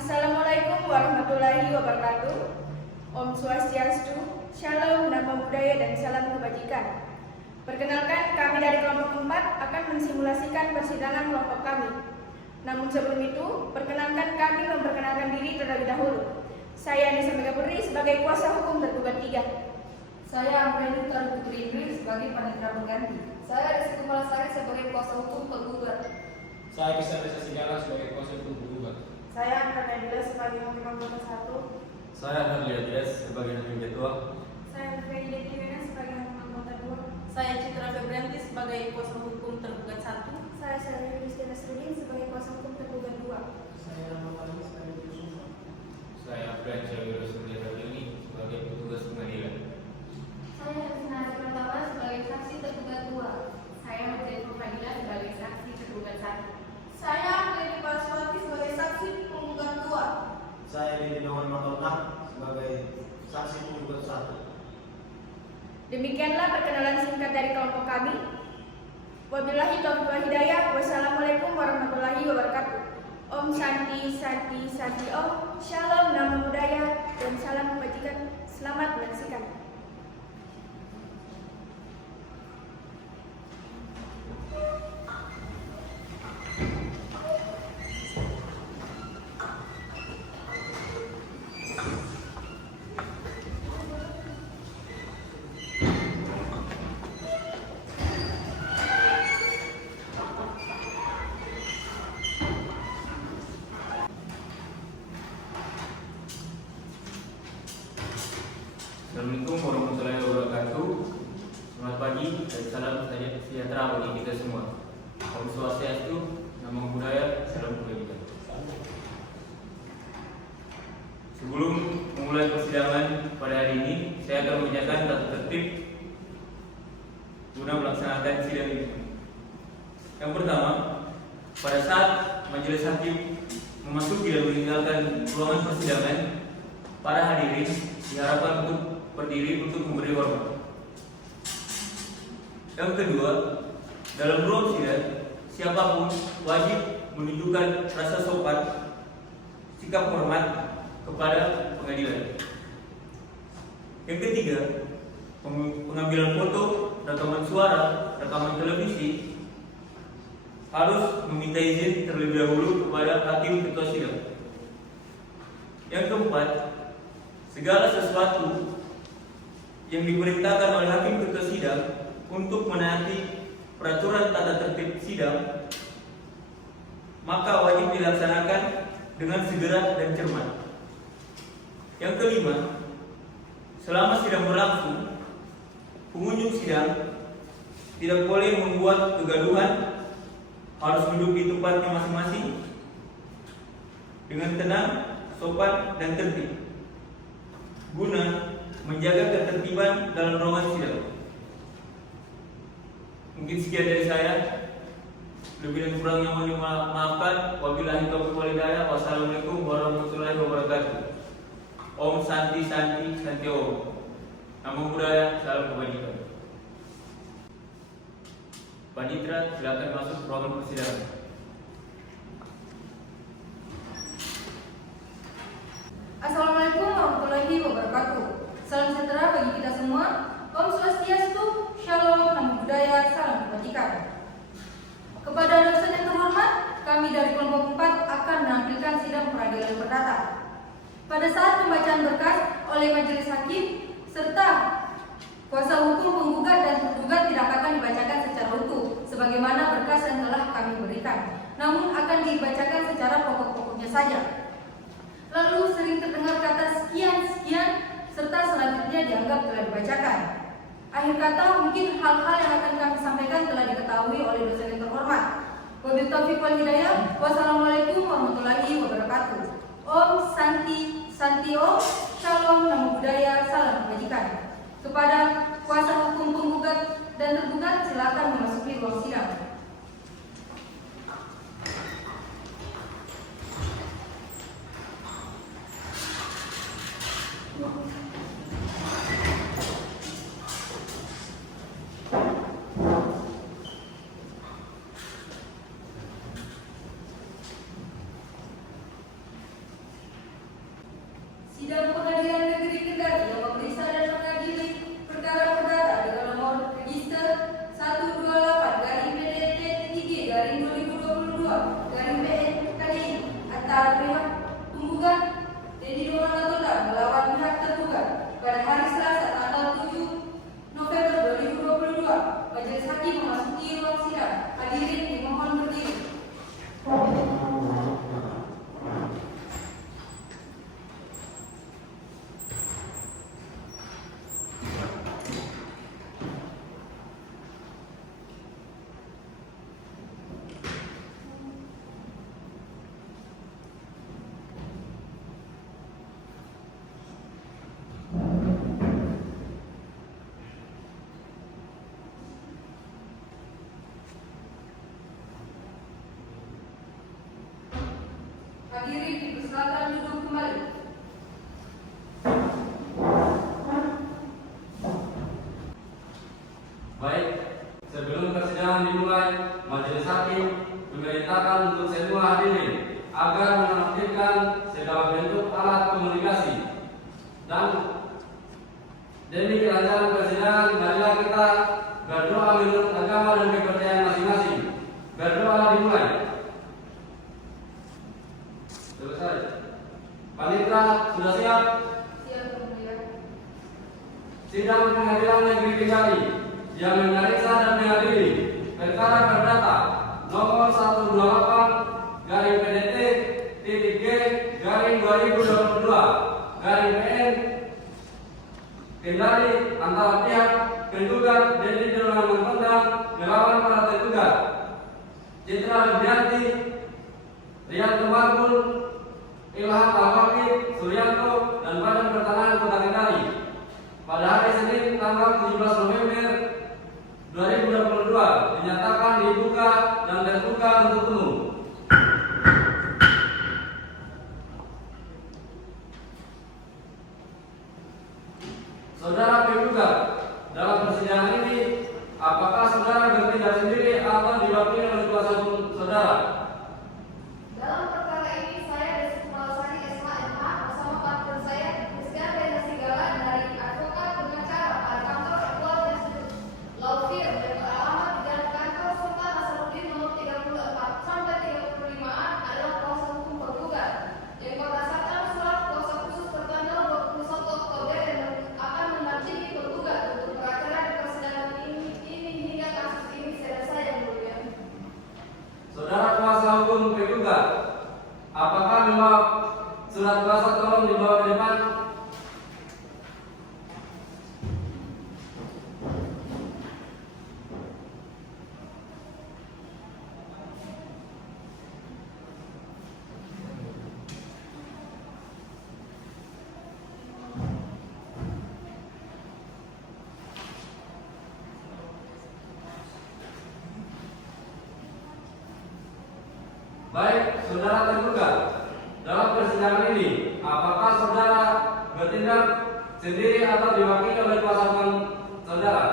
Assalamualaikum warahmatullahi wabarakatuh. Om Swastiastu, Shalom, Namo Buddhaya, dan salam kebajikan. Perkenalkan, kami dari kelompok 4 akan mensimulasikan persidangan kelompok kami. Namun sebelum itu, perkenalkan kami memperkenalkan diri terlebih dahulu. Saya Nisa Megaputri sebagai kuasa hukum tergugat 3. Saya Amreni Putri Idris sebagai panitia pengganti. Saya Rizky Malasari sebagai kuasa hukum tergugat. Saya Kisah Desa Sigala sebagai kuasa hukum tergugat. Saya Angka Nabila sebagai hakim anggota 1. Saya Herlia Dias sebagai hakim ketua. Saya Fedy Deviana sebagai hakim anggota 2. Saya Citra Febrianti sebagai kuasa hukum tergugat 1. Saya Syarif Rizky Nasruddin sebagai kuasa hukum tergugat 2. Saya Ramadhan sebagai jurusum. Saya Priansyah Wirosundara ini sebagai petugas pengadilan. Saya Husna Pertama sebagai saksi tergugat 2. Saya Menjadi Pengadilan sebagai saksi tergugat 1. Saya Leni Paswati sebagai saksi penggugat 2. Saya Didi Noman Matona sebagai saksi penggugat 1. Demikianlah perkenalan singkat dari kelompok kami. Wabillahi taufiq wal hidayah. Wassalamualaikum warahmatullahi wabarakatuh. Om Santi Santi Santi Om. Shalom, Namo Buddhaya, dan salam kebajikan. Selamat menyaksikan. Assalamualaikum warahmatullahi wabarakatuh. Selamat pagi dan salam sejahtera bagi kita semua. Om Swastiastu, Namo Buddhaya, salam kebajikan. Sebelum memulai persidangan pada hari ini, saya akan membacakan tata tertib guna melaksanakan sidang ini. Yang pertama, pada saat majelis hakim memasuki dan meninggalkan ruangan persidangan, para hadirin diharapkan untuk berdiri untuk memberi hormat. Yang kedua, dalam ruang sidang, siapapun wajib menunjukkan rasa sopan, sikap hormat kepada pengadilan. Yang ketiga, pengambilan foto, rekaman suara, rekaman televisi harus meminta izin terlebih dahulu kepada hakim ketua sidang. Yang keempat, segala sesuatu yang diperintahkan oleh hakim ketua sidang untuk menaati peraturan tata tertib sidang, maka wajib dilaksanakan dengan segera dan cermat. Yang kelima, selama sidang berlangsung, pengunjung sidang tidak boleh membuat kegaduhan, harus duduk di tempatnya masing-masing dengan tenang, sopan, dan tertib, guna menjaga ketertiban dalam ruangan sidang. Mungkin sekian dari saya. Lebih dan kurangnya mohon dimaafkan. Wabillahi taufiq wal hidayah. Wassalamualaikum warahmatullahi wabarakatuh. Om Santi Santi Santi Om. Namo Buddhaya, salam kebajikan. Panitra, silakan masuk ke ruangan persidangan. Assalamualaikum warahmatullahi wabarakatuh. Salam sejahtera bagi kita semua. Om Swastiastu, Shalom, Namo Buddhaya, salam kebajikan. Kepada dosen yang terhormat, kami dari kelompok 4 akan menampilkan sidang peradilan perdata. Pada saat pembacaan berkas oleh majelis hakim serta kuasa hukum penggugat dan tergugat tidak akan dibacakan secara utuh sebagaimana berkas yang telah kami berikan, namun akan dibacakan secara pokok-pokoknya saja. Lalu sering terdengar kata sekian serta selanjutnya dianggap telah dibacakan. Akhir kata mungkin hal-hal yang akan kami sampaikan telah diketahui oleh dosen yang terhormat. Wabillahi taufiq wal hidayah. Wassalamualaikum warahmatullahi wabarakatuh. Om Santi Santi Om. Shalom, Namo Buddhaya, salam kebajikan. Kepada kuasa hukum penggugat dan tergugat, silakan memasuki ruang sidang. dipersilakan untuk semua hadirin agar mengaktifkan segala bentuk alat komunikasi. Dan demi kelancaran persidangan, marilah kita berdoa menurut agama dan kepercayaan masing-masing. Berdoa dimulai. Selesai. Panitera sudah siap? Siap, Yang Mulia. Sidang Pengadilan Negeri Kendari yang memeriksa dan mengadili perkara perdata nomor 128-PDT-G-2022 Kendari antara pihak tergugat Dedi Dorongan Kondang melawan para tergugat Citra Febrianti, Riyad Tumakul, Ilham Tawakil, Suryanto, dan Badan Pertanahan Kota Kendari pada hari Senin tanggal 17 November 2022 dinyatakan dibuka dan terbuka untuk umum. Saudara penggugat, dalam persidangan ini apakah saudara bertindak sendiri atau diwakili oleh kuasa hukum saudara? Dalam perkara ini saya Desi Malasari SHMH bersama partner saya Rizkan Reza Sigala dari advokat pengacara pada kantor Equal Justice Law Firm yang beralamat di Jalan Kantor Sultan Hasanuddin nomor 34 sampai 35A adalah kuasa hukum penggugat yang berdasarkan surat kuasa khusus tertanggal 21 Oktober yang akan mendampingi penggugat untuk beracara di persidangan ini hingga kasus ini selesai, Yang Mulia. Saudara kuasa hukum penggugat, apakah membawa surat kuasa? Tolong dibawa ke depan. Baik, saudara tergugat, dalam persidangan ini, apakah saudara bertindak sendiri atau diwakili oleh kuasa hukum saudara?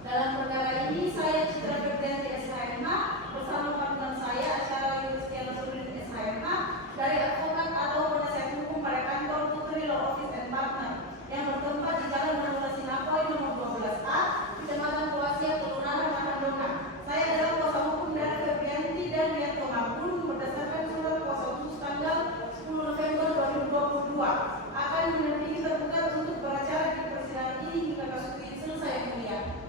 Dalam perkara ini saya Citra Febrianti SHMH bersama partner saya Asyara Yulistiana Sudin SHMH dari advokat atau penasihat hukum pada kantor Putri Law Office and Partner yang bertempat di Jalan Manula Sinapoi nomor 12A, Kecamatan Poasia, Kelurahan Makandongan. Saya adalah kuasa hukum dari Febrianti dan Rianto Mabun berdasarkan surat kuasa khusus tanggal 10 November 2022 akan mendampingi tergugat untuk beracara di persidangan ini hingga kasus ini selesai, Yang Mulia.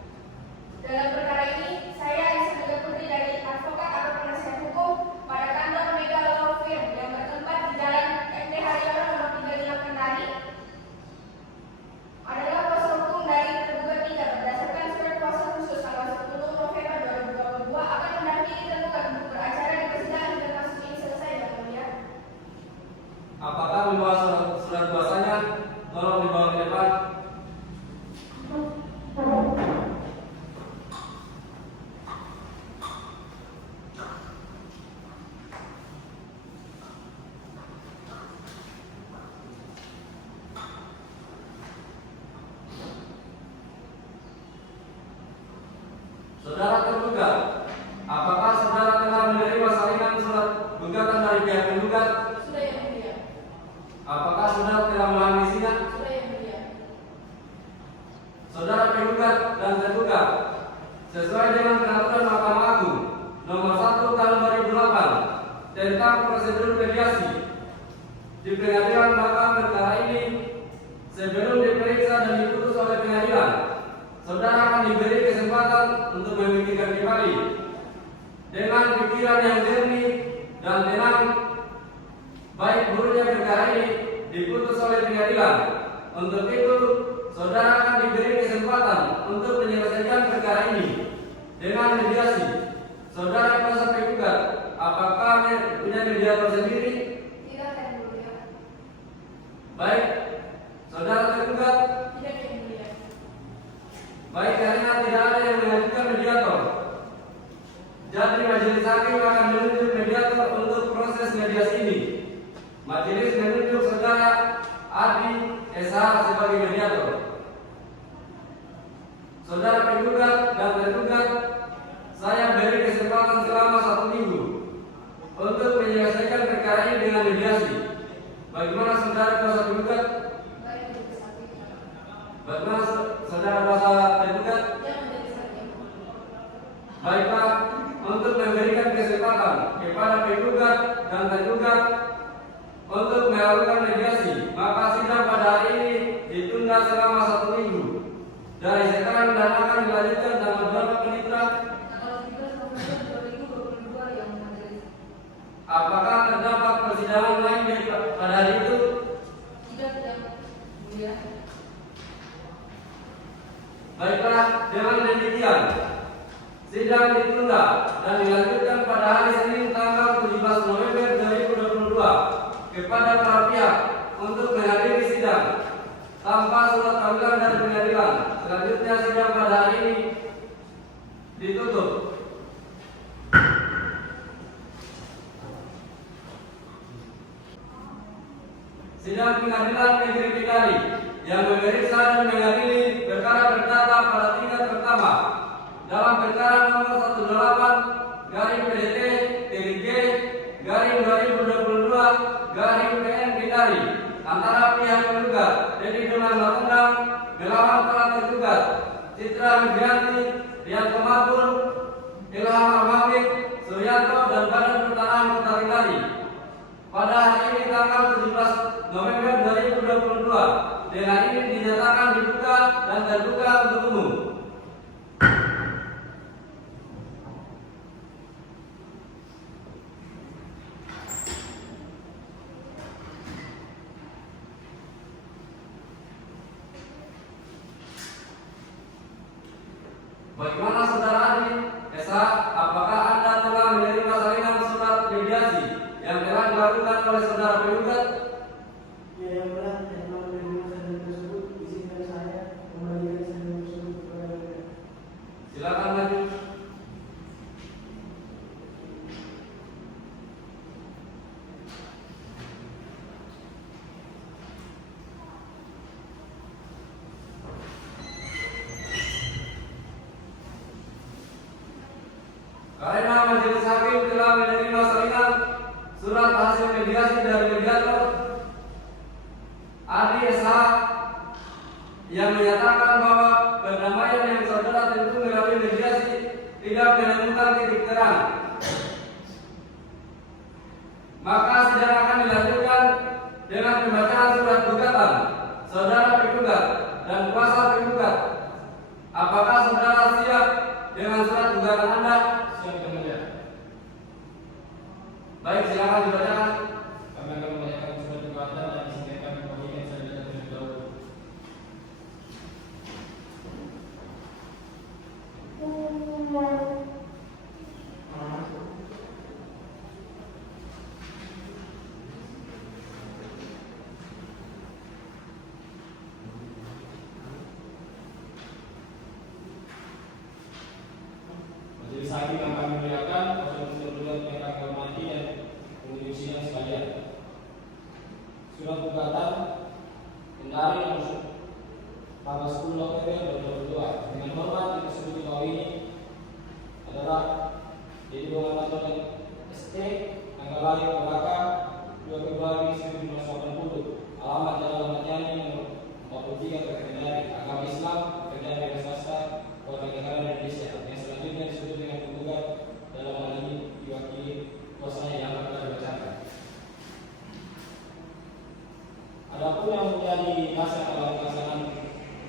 Dalam perkara ini, saya Aisyah Putri dari advokat atau penasihat hukum pada kantor Mega Law Firm yang bertempat di Jalan MT Haryono nomor 35 Kendari adalah kuasa hukum dari tergugat 3 berdasarkan surat kuasa khusus tanggal 10 November 2022 akan mendampingi tergugat untuk beracara di persidangan hingga kasus ini selesai, Yang Mulia. Apakah membawa surat kuasanya? Tolong dibawa ke depan. Saudara tergugat, apakah saudara telah menerima salinan surat gugatan dari pihak penggugat? Sudah, Yang Mulia. Apakah saudara telah menangisinya? Sudah, Yang Mulia. Saudara penggugat dan tergugat, sesuai dengan peraturan Mahkamah Agung nomor 1 tahun 2008 tentang prosedur mediasi di pengadilan, maka perkara ini sebelum diperiksa dan diputus oleh pengadilan, saudara akan diberi kesempatan untuk memikirkan kembali dengan pikiran yang jernih dan tenang. Baik buruknya perkara ini diputus oleh pengadilan. Untuk itu, saudara akan diberi kesempatan untuk menyelesaikan perkara ini dengan mediasi. Saudara kuasa penggugat, apakah punya mediator sendiri? Tidak, Yang Mulia. Baik, saudara tergugat. Tidak, Yang Mulia. Baik, karena tidak ada yang mengajukan mediator, jadi majelis hakim akan menunjuk mediator untuk proses mediasi ini. Majelis menunjuk saudara Adi SH sebagai mediator. Saudara penggugat dan tergugat, saya beri kesempatan selama 1 minggu saudara kuasa penggugat? Baik, Majelis Hakim. Bagaimana saudara kuasa penggugat? Ya, Majelis Hakim. Baiklah, untuk memberikan kesempatan kepada penggugat dan tergugat untuk melakukan mediasi, maka sidang pada hari ini ditunda selama 1 minggu dari sekarang dan akan dilanjutkan tanggal berapa penitra? Tanggal 13 November 2022 yang Majelis. Apakah terdapat persidangan lain pada hari itu? Tidak, yang mulia. Baiklah, dengan demikian sidang ditunda dan dilanjutkan pada hari Senin tanggal 17 November 2022 kepada para pihak untuk menghadiri sidang tanpa surat panggilan dari pengadilan. Selanjutnya sidang pada hari ini ditutup. Sidang Pengadilan Negeri Kendari yang memeriksa dan mengadili perkara perdata pada tingkat pertama dalam perkara nomor 18-G/2022/PN Kendari antara pihak penggugat Dedi Donald Matondang melawan para tergugat Citra Widianti, Rianto Mabur, Ilham Al-Habib, Suryanto dan Badan Pertanahan Kota Kendari. Pada hari ini tanggal 17 November 2022 dengan ini dinyatakan dibuka dan terbuka untuk umum. Bagaimana saudara Adi? Esa, apakah Anda telah menerima salinan surat mediasi yang telah dilakukan oleh saudara penggugat? Ya, yang benar, yang telah menerima salinan tersebut, izinkan saya kembalikan salinan tersebut kepada mereka. Silakan maju. Karena Majelis Hakim telah menerima salinan surat hasil mediasi dari mediator Adi SH yang menyatakan bahwa perdamaian yang saudara tentu melalui mediasi tidak menemukan titik terang, maka sidang akan dilanjutkan dengan pembacaan surat gugatan saudara penggugat dan kuasa penggugat. Apakah saudara siap dengan surat gugatan Anda? Siap, Yang Mulia. Baik, silakan dibacakan. Kami akan membacakan surat gugatan dan izinkan kami membagikan saudara terlebih dahulu. Majelis Hakim yang kami muliakan, saudara tergugat yang kami hormati dan pengunjung sidang sekalian. Surat gugatan Kendari nomor tanggal 10 November 2022 dengan hormat yang tersebut di bawah ini adalah Dedi Donald Matondang ST, tanggal lahir Melaka 2 Februari 1980, alamat Jalan Ahmad Yani nomor 43 Kota Kendari, agama Islam, pekerjaan bebas swasta, warga negara Indonesia. Yang selanjutnya disebut dengan penggugat dalam hal ini diwakili kuasanya yang akan dibacakan. Adapun yang menjadi dasar dalam pelaksanaan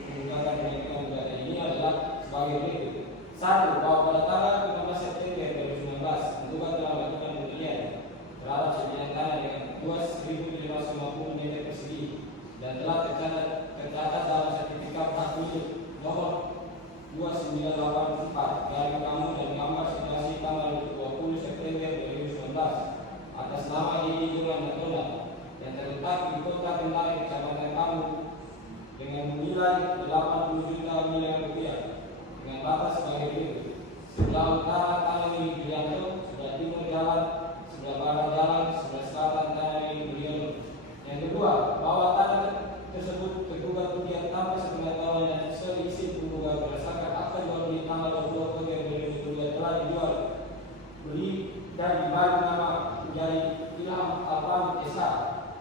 gugatan penyidikan gugatan ini adalah sebagai berikut. 1. Bahwa pada tanggal 15 September 2019 penggugat telah melakukan pembelian terhadap sebidang tanah dengan luas 1.550 meter persegi dan telah tercatat dalam sertifikat hak milik nomor 2984 dari kamu dan gambar simulasi tanggal 20 September 2019 atas nama Dedi Donald Matondang yang terletak di Kota Kendari, Kecamatan Kamu dengan nilai 80 juta miliar rupiah dengan batas sebagai berikut. Sebelah utara tanah milik Yulianto, sebelah timur jalan, sebelah barat jalan, sebelah selatan tanah milik Mulyono. Yang kedua, bahwa tanah tersebut tergugat rupiah tanpa sepengetahuan dan seizin penggugat berdasarkan akta jual beli tanggal 22 Oktober 2022 telah dijual beli dan dibagi nama menjadi Ilham Al-Habib SH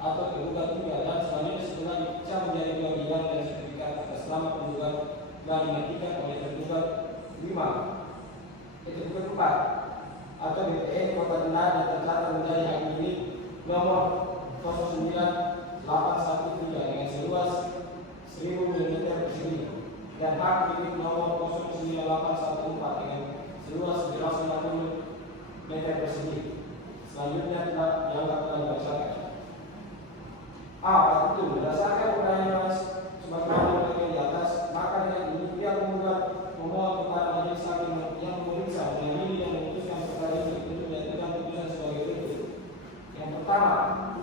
atau tergugat juga, dan selanjutnya setelah dipecah menjadi dua bidang dan sertifikat atas nama penggugat dan dimatikan oleh tergugat 5. Tergugat 4 atau BPE Kota Kendal yang tercatat menjadi hak milik nomor 098113 dengan seluas 1000 mm persegi dan hak milik nomor 09814 dengan seluas 150 meter persegi. Selanjutnya dianggap telah dibacakan. A. Itu berdasarkan uraian sebagaimana uraian di atas, maka dengan demikian penggugat memohon kepada majelis hakim yang memeriksa, mengadili dan memutuskan perkara ini untuk menjatuhkan putusan sebagai berikut. Yang pertama,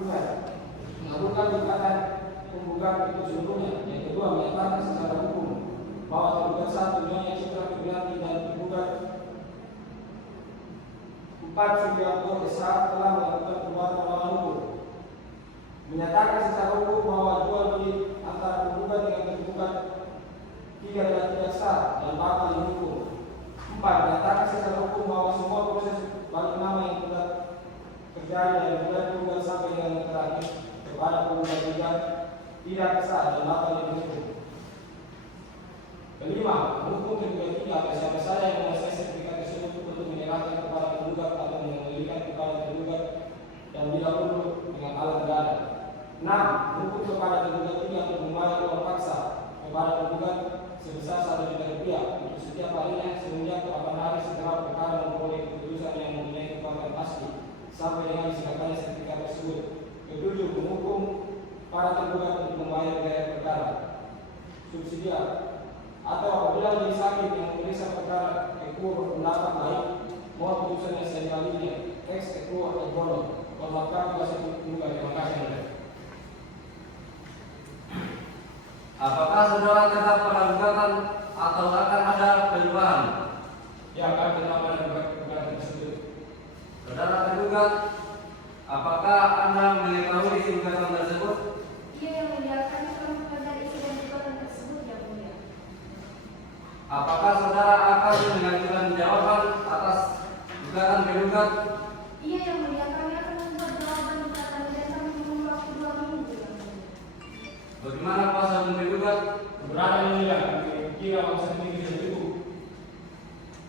ingat melakukan gugatan penggugat itu sebelumnya. Yang kedua, menyatakan secara hukum bahwa tergugat 1 Nyonya Citra Febrianti dan tergugat 4 Sugiarto SH telah melakukan perbuatan melawan hukum. Menyatakan secara hukum bahwa jual beli antara penggugat dengan tergugat 3 adalah tidak sah dan batal dihukum. 4. Menyatakan secara hukum bahwa semua proses balik nama yang telah terjadi dari mulai penggugat sampai dengan yang terakhir kepada penggugat 3 tidak sah dan batal dihukum. Kelima, menghukum tergugat 3 atau siapa saja yang menguasai sertifikat tersebut untuk menyerahkan kepada penggugat atau mengembalikan kepada tergugat dan bila perlu dengan alat negara. 6. Menghukum kepada tergugat 3 untuk membayar uang paksa kepada penggugat sebesar Rp1 juta untuk setiap harinya semenjak 8 hari setelah perkara memperoleh keputusan yang mempunyai kekuatan pasti sampai dengan disahkannya sertifikat tersebut. 7. Menghukum para tergugat untuk membayar biaya perkara subsidiar atau apabila majelis hakim yang memeriksa perkara Eko berpendapat baik mohon putusan yang saya dialihnya ex Eko atau Bono. Wallahualam bishawab. Terima kasih. Apakah saudara tetap pada gugatan atau akan ada perubahan? Ya, akan tetap pada gugatan tersebut. Saudara tergugat, apakah Anda mengetahui isi gugatan tersebut? Iya yang mulia, kami telah mempelajari isi dan gugatan tersebut yang mulia. Apakah saudara akan mengajukan jawaban atas gugatan tergugat? Iya yang mulia, kami akan membuat jawaban gugatan dan kami menunggu waktu 2 minggu yang mulia. Bagaimana kuasa hukum tergugat? Keberatan yang mulia, kami kira masa ini tidak cukup.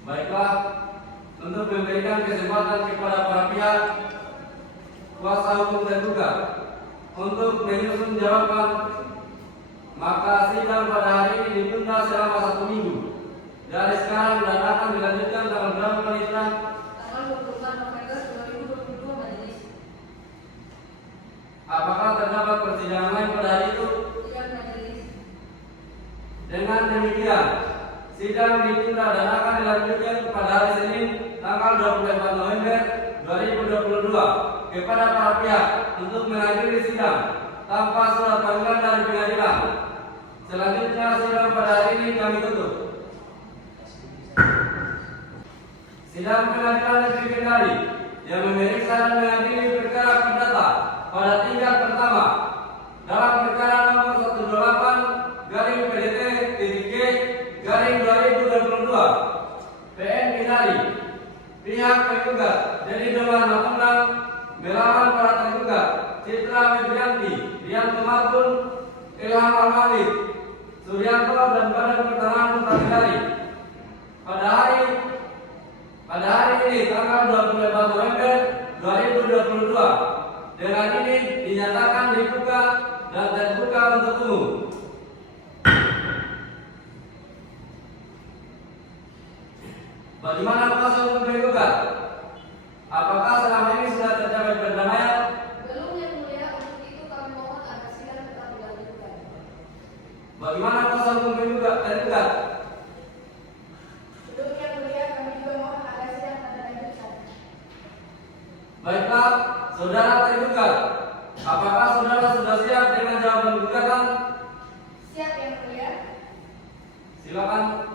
Baiklah, untuk memberikan kesempatan kepada para pihak kuasa hukum tergugat untuk menyusun jawaban, maka sidang pada hari ini ditunda selama 1 minggu dari sekarang dan akan dilanjutkan tanggal berapa Panitra? Tanggal 26 November 2022 majelis. Apakah terdapat persidangan lain pada hari itu? Tidak majelis. Dengan demikian, sidang ditunda dan akan dilanjutkan pada hari Senin tanggal 24 November 2022 kepada para pihak untuk menghadiri sidang tanpa surat panggilan dari pengadilan. Selanjutnya sidang pada hari ini kami tutup. Sidang Pengadilan Negeri Kendari yang memeriksa dan mengadili perkara perdata pada tingkat pertama dalam perkara nomor 128/PDT-G/2022 PN Kendari, pihak tergugat dari Dolar Natuna melawan para tergugat Citra Febrianti, Rianto Marbun, Ilham Al-Khalid, Suryanto dan Badan Pertanahan Kota Kendari pada hari ini tanggal 24 November 2022. Dengan ini dinyatakan dibuka dan terbuka untuk umum. Bagaimana kuasa hukum tergugat? Apakah selama ini sudah tercapai perdamaian? Belum yang mulia, untuk itu kami mohon agar sidang tetap dilanjutkan. Bagaimana kuasa hukum tergugat? Belum yang mulia, kami juga mohon agar sidang tetap dilanjutkan. Baiklah, saudara tergugat, apakah saudara sudah siap dengan jawaban gugatan? Siap yang mulia. Silakan.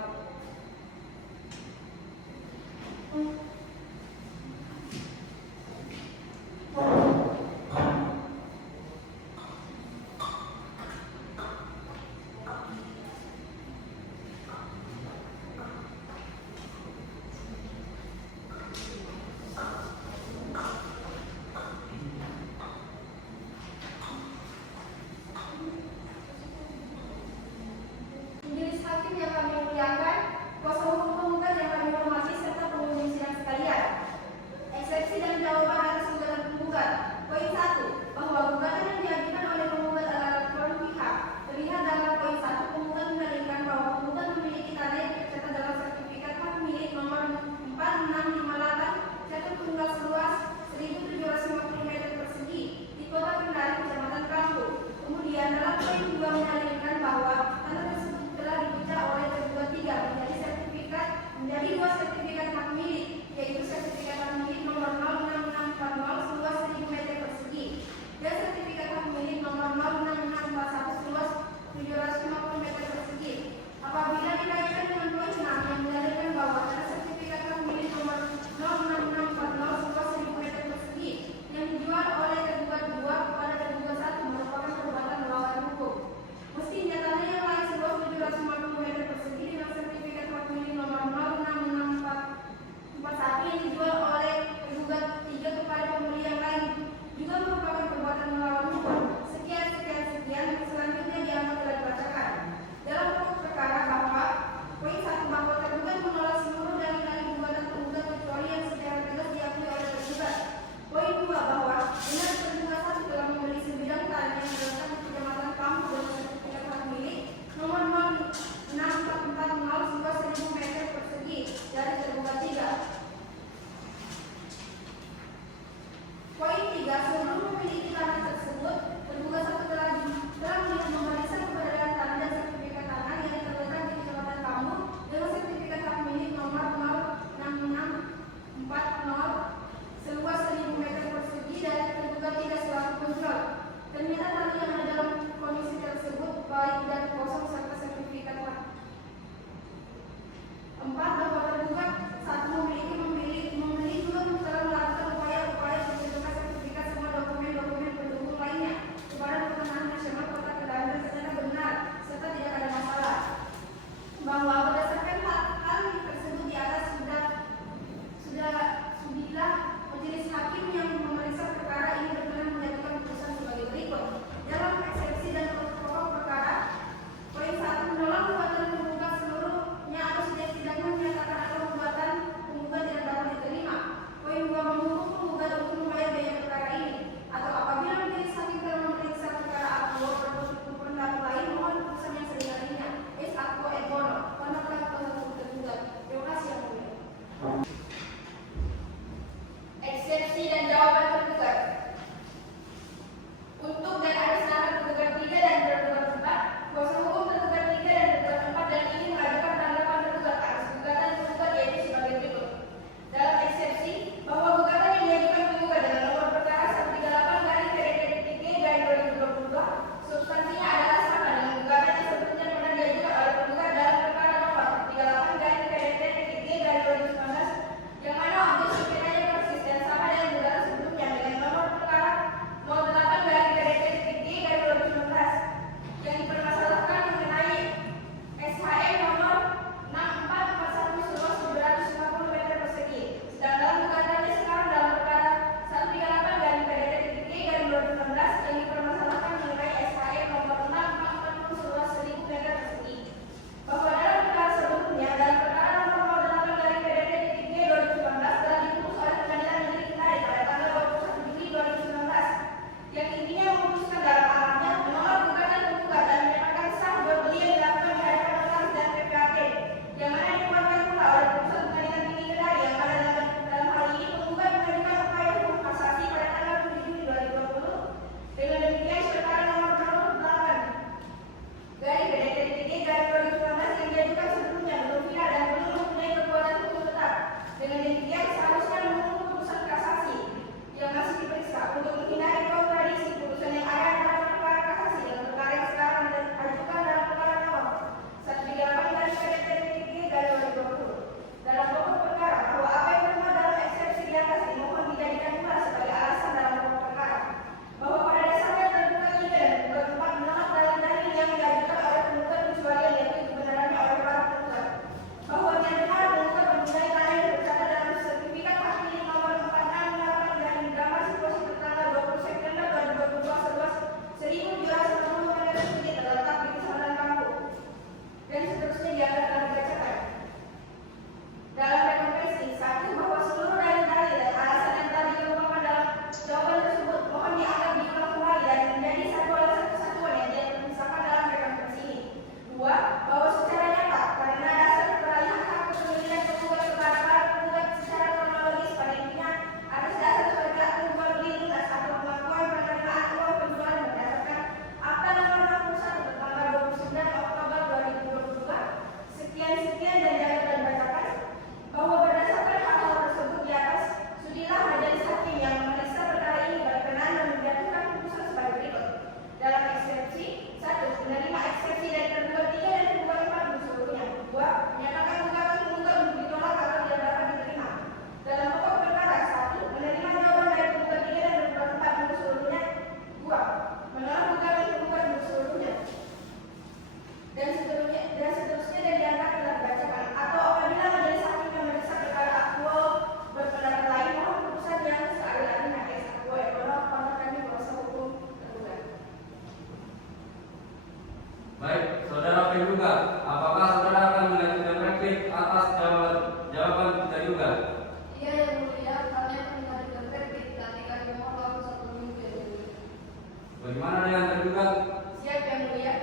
Bagaimana dengan tergugat? Siap Yang Mulia.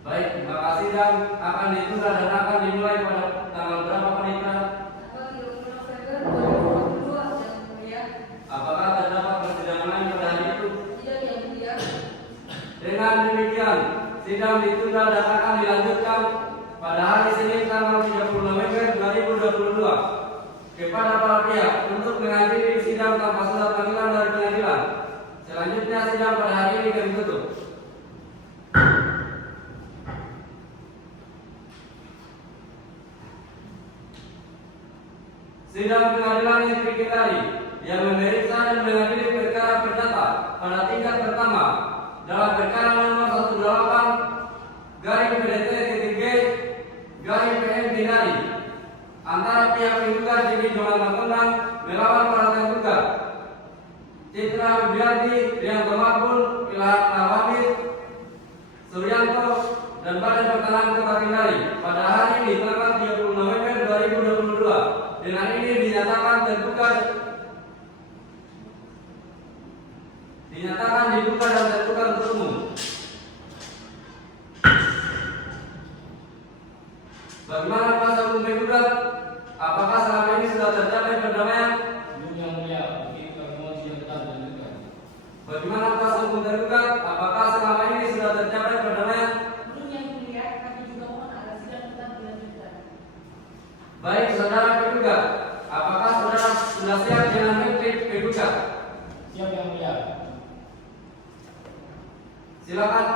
Baik, terima kasih dan akan ditunda dan akan dimulai pada tanggal berapa Panitra? Tanggal 30 November 2022 Yang Mulia. Apakah terdapat persidangan lain pada hari itu? Tidak Yang Mulia. Dengan demikian, sidang ditunda dan akan dilanjutkan pada hari Senin tanggal 30 November 2022. Kepada para pihak untuk menghadiri sidang tanpa surat panggilan dari pengadilan. Selanjutnya sidang pada hari ini kami tutup. Sidang pengadilan negeri Kendari yang memeriksa dan mengadili perkara perdata pada tingkat pertama dalam perkara nomor 18/PDT-G/PM Kendari antara pihak penggugat Didi Joman Makundang melawan para tergugat Citra Widianti, Rianto Makbul, Ilham Nawamid, Suryanto dan Badan Pertanahan Kota Kendari pada hari ini tanggal 30 November 2022. Dengan ini dinyatakan dibuka dan terbuka untuk umum. Bagaimana kuasa hukum penggugat? Apakah selama ini sudah tercapai perdamaian? Belum Yang Mulia, mungkin kami mohon sidang tetap dilanjutkan. Bagaimana kuasa hukum tergugat? Apakah selama ini sudah tercapai perdamaian? Belum Yang Mulia, kami juga mohon agar sidang tetap dilanjutkan. Baik, saudara penggugat, apakah saudara sudah siap dengan menklip penggugat? Siap Yang Mulia. Silakan.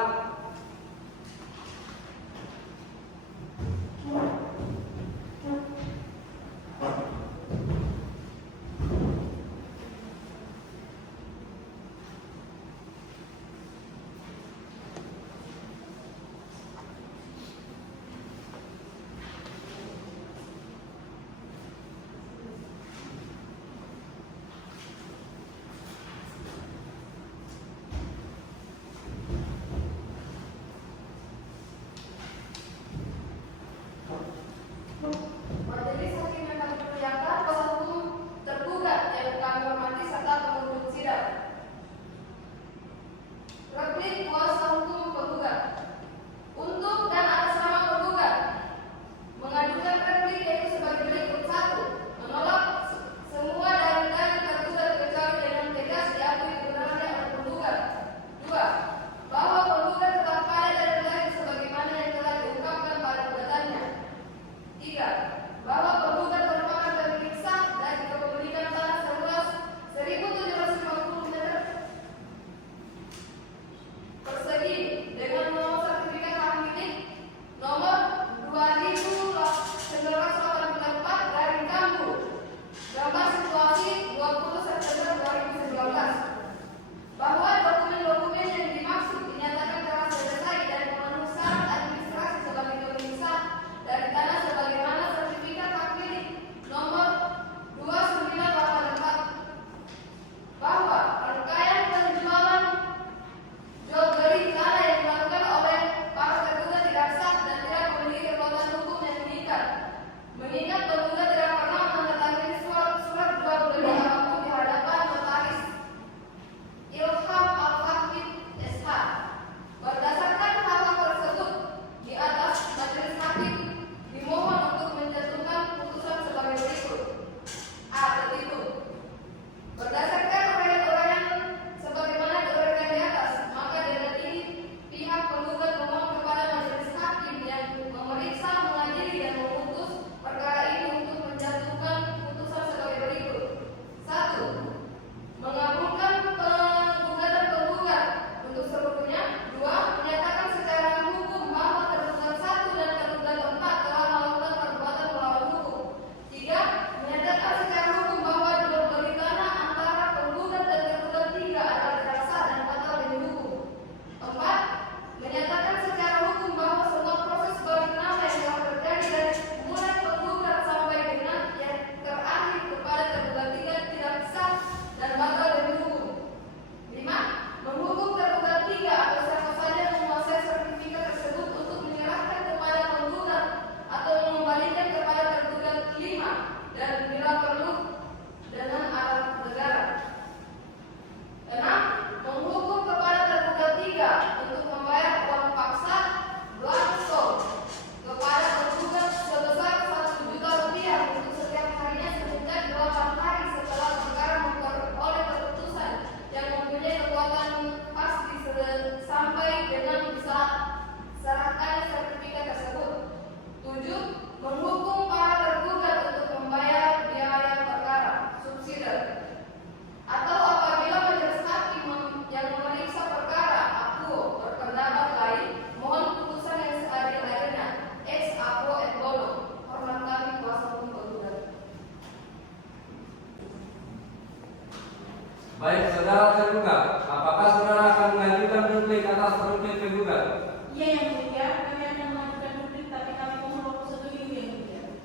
Baik, saudara tergugat, apakah saudara akan mengajukan duplik atas duplik penggugat? Iya yang mulia, kami akan mengajukan duplik tapi kami mohon waktu 1 minggu yang mulia.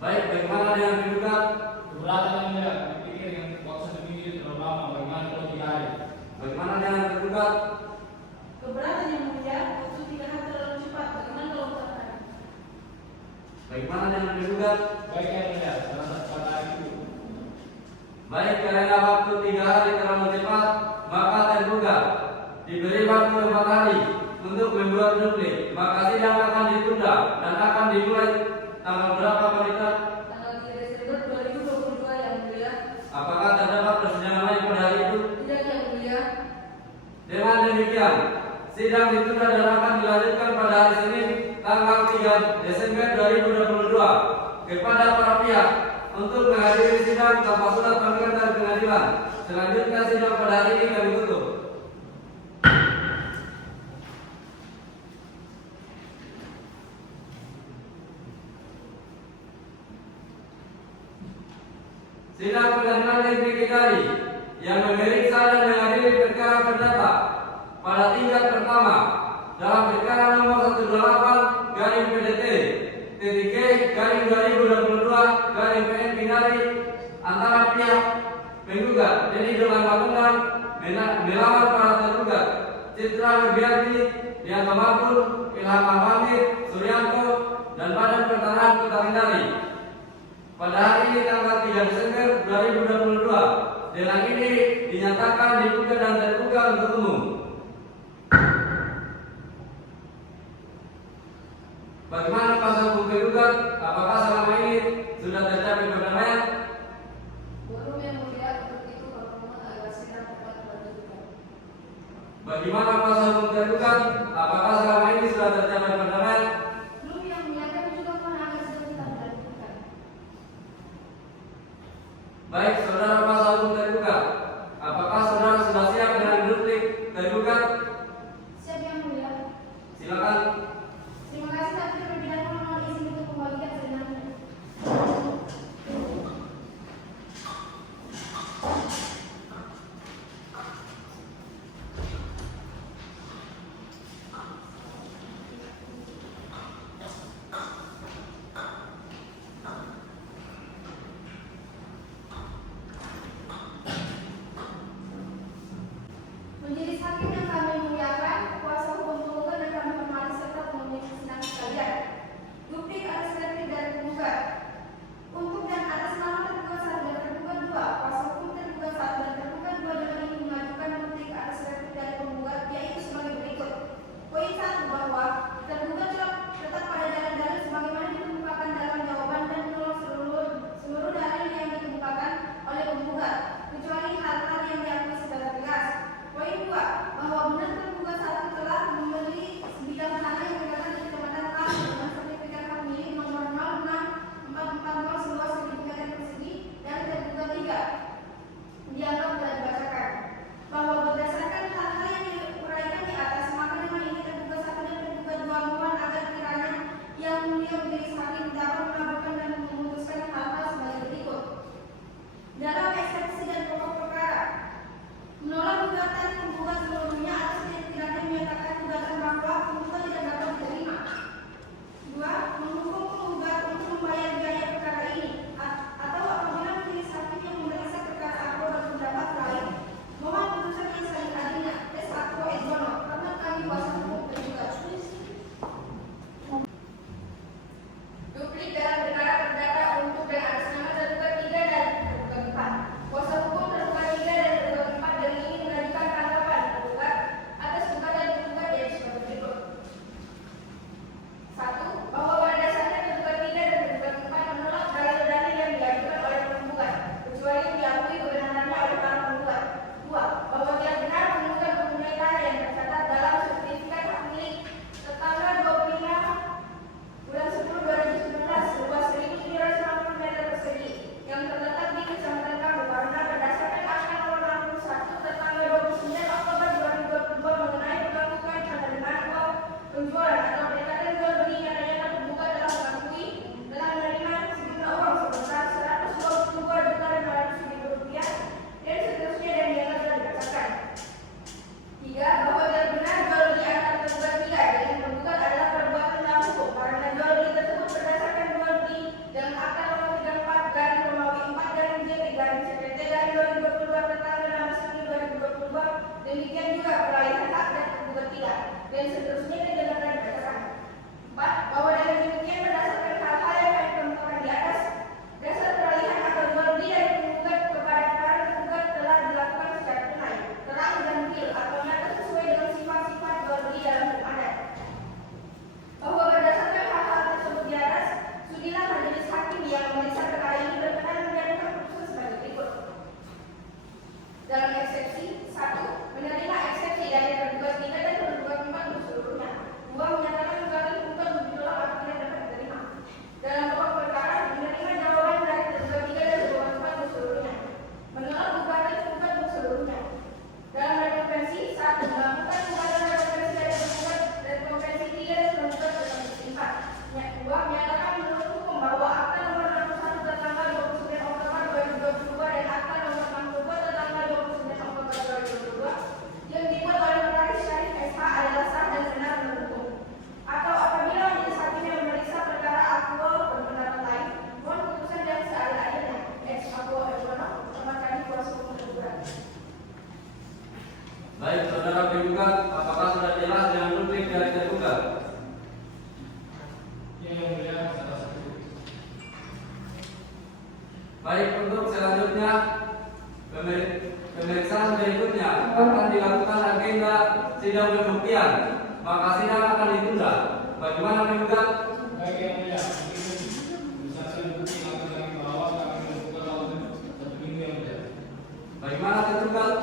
Baik, bagaimana dengan penggugat? Keberatan yang mulia, dipikir yang waktu 1 minggu itu terlalu lama, bagaimana kalau 3 hari? Bagaimana dengan penggugat? Keberatan yang mulia, waktu 3 hari terlalu cepat. Bagaimana kalau 4 hari? Bagaimana dengan penggugat? Baik yang mulia, dalam 4 hari itu. Baik, karena waktu 3 hari terlalu cepat, maka tergugat diberi waktu 4 hari untuk membuat duplik. Maka sidang akan ditunda dan akan dimulai tanggal berapa, Pak Dita? Tanggal 3 Desember 2022 yang mulia. Apakah terdapat persidangan lain pada hari itu? Tidak yang mulia. Dengan demikian, sidang ditunda dan akan dilanjutkan pada hari Senin tanggal 3 Desember 2022 kepada para pihak untuk menghadiri sidang tanpa surat panggilan dari pengadilan. Selanjutnya sidang pada hari ini kami tutup. Sidang Pengadilan Negeri Kediri yang memeriksa dan mengadili perkara perdata pada tingkat pertama dalam perkara nomor 188/PDT-2022/PN Kediri antara pihak penggugat Denny Dolan Magendang melawan para tergugat Citra Wibianti, Dianto Marbun, Ilham Hamid, Suryanto, dan Badan Pertanahan Kota Kendari. Pada hari ini tanggal 3 Desember 2022, lelang ini dinyatakan dibuka dan terbuka untuk umum. Bagaimana kuasa hukum penggugat? Apakah selama ini sudah tercapai perdamaian? Belum yang mulia, untuk itu permohonan agar sidang dapat dilanjutkan. Bagaimana kuasa hukum tergugat? Apakah selama ini sudah tercapai perdamaian? Belum yang mulia, kami juga mohon agar sidang dapat dilanjutkan. Baik, saudara kuasa hukum tergugat, apakah saudara sudah siap dengan duplik tergugat? Siap yang mulia. Silakan. Terima kasih, tapi terlebih dahulu mohon izin untuk membagikan sebenarnya. pemeriksaan berikutnya akan dilakukan agenda sidang pembuktian, maka sidang akan ditunda. Bagaimana menggugat? Baik yang mulia, saksi bukti akan kami bawa, kami membuka dalam 1 minggu yang mulia. Bagaimana tergugat?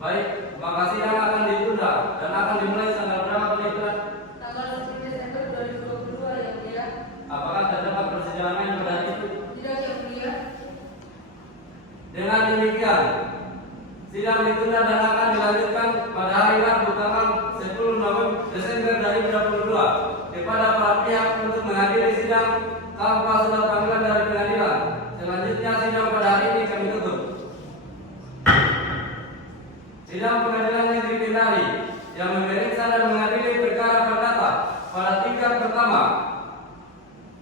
Baik, maka sidang akan ditunda dan akan dimulai tanggal berapa penyidikan? Tanggal 10 Desember 2022 yang mulia. Apakah terdapat persidangan pada hari itu? Tidak yang mulia. Dengan demikian, sidang ditunda dan akan dilanjutkan pada hari Rabu tanggal 10 Desember 2022 kepada para pihak untuk menghadiri sidang tanpa surat panggilan dari pengadilan. Selanjutnya sidang pada hari ini kami tutup. Sidang Pengadilan Negeri Kendari yang memeriksa dan mengadili perkara perdata pada tingkat pertama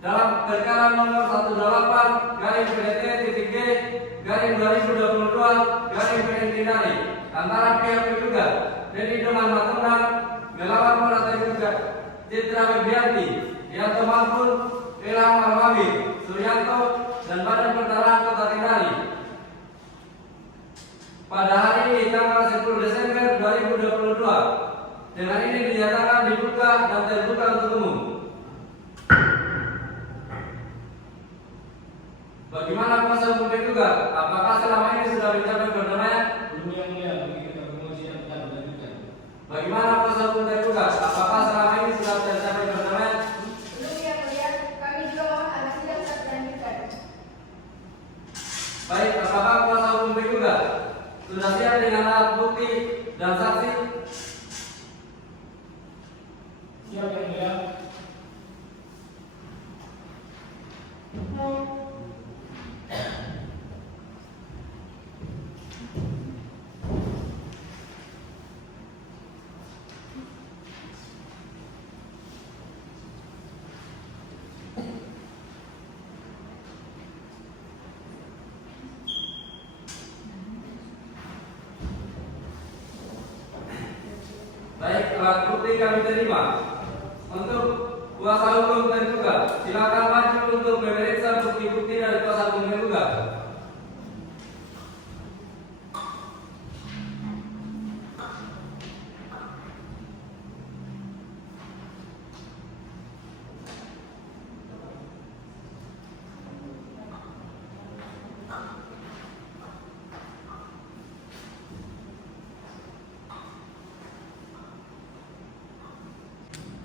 dalam perkara nomor 18-PDT-G-2022 Kendari antara pihak tergugat Dedi Doman Matondang melawan para tergugat Citra Febrianti, Yanto Mahfud, Ilham Alwawi, Suryanto, dan Badan Pertanahan Kota Kendari. Pada hari ini tanggal 10 Desember 2022, dengan ini dinyatakan dibuka dan terbuka untuk umum. Bagaimana kuasa hukum tergugat? Apakah selama ini sudah mencapai perdamaian? Belum yang mulia, bagi kita bermohon sidang kita dilanjutkan. Bagaimana kuasa hukum tergugat? Apakah selama ini sudah tercapai perdamaian? Belum yang mulia, kami juga mohon agar sidang dapat dilanjutkan. Baik, apakah kuasa hukum tergugat sudah siap dengan alat bukti dan saksi? Siap yang mulia. Baik, alat bukti kami terima. Untuk kuasa hukum tergugat, silakan maju untuk memeriksa bukti-bukti dari kuasa hukum tergugat.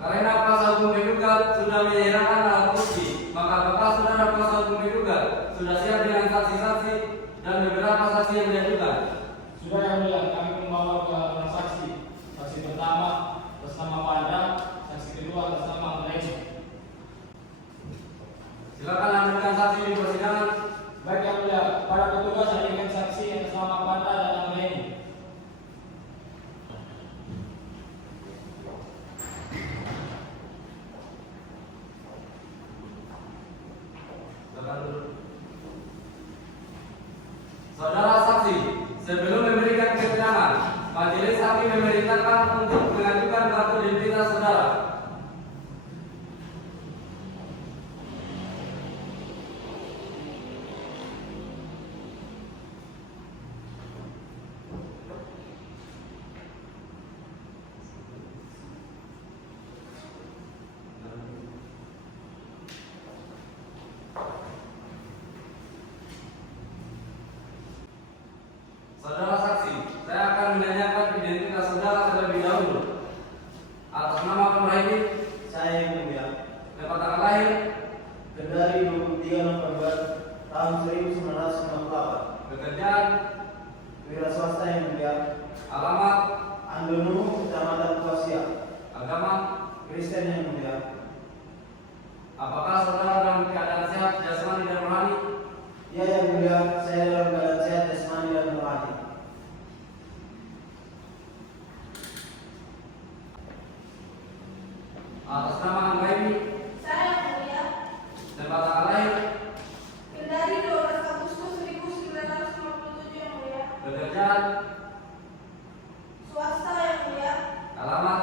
Karena kuasa hukum tergugat sudah menyerahkan alat bukti, maka apakah saudara kuasa hukum tergugat sudah siap dengan saksi-saksi dan beberapa saksi yang diajukan? Sudah yang mulia, kami membawa ke saksi. Saksi pertama atas nama Pada, saksi kedua atas nama Anggraini. Silakan lanjutkan saksi di persidangan. Baik yang mulia, para petugas hadirkan saksi atas nama Pada dan Anggraini. Saudara saksi, sebelum memberikan keterangan, majelis hakim memerintahkan untuk mengajukan kartu identitas saudara. Saudara saksi, saya akan menanyakan identitas saudara terlebih dahulu. Atas nama pemerintah ini, Saya yang mulia, tempat tanggal lahir, Kendari 23 November tahun 1998. pekerjaan, Wira swasta yang mulia, alamat, Andono, Kecamatan Kuasia, agama. Kristen yang mulia. Apakah saudara dalam keadaan sehat jasmani dan rohani? Ya yang mulia, saya dalam keadaan sehat jasmani dan rohani. Atas nama Anggraini, Saya yang mulia. tempat tanggal lahir, Kendari 12 Agustus 1957 yang mulia. pekerjaan, Swasta yang mulia. alamat,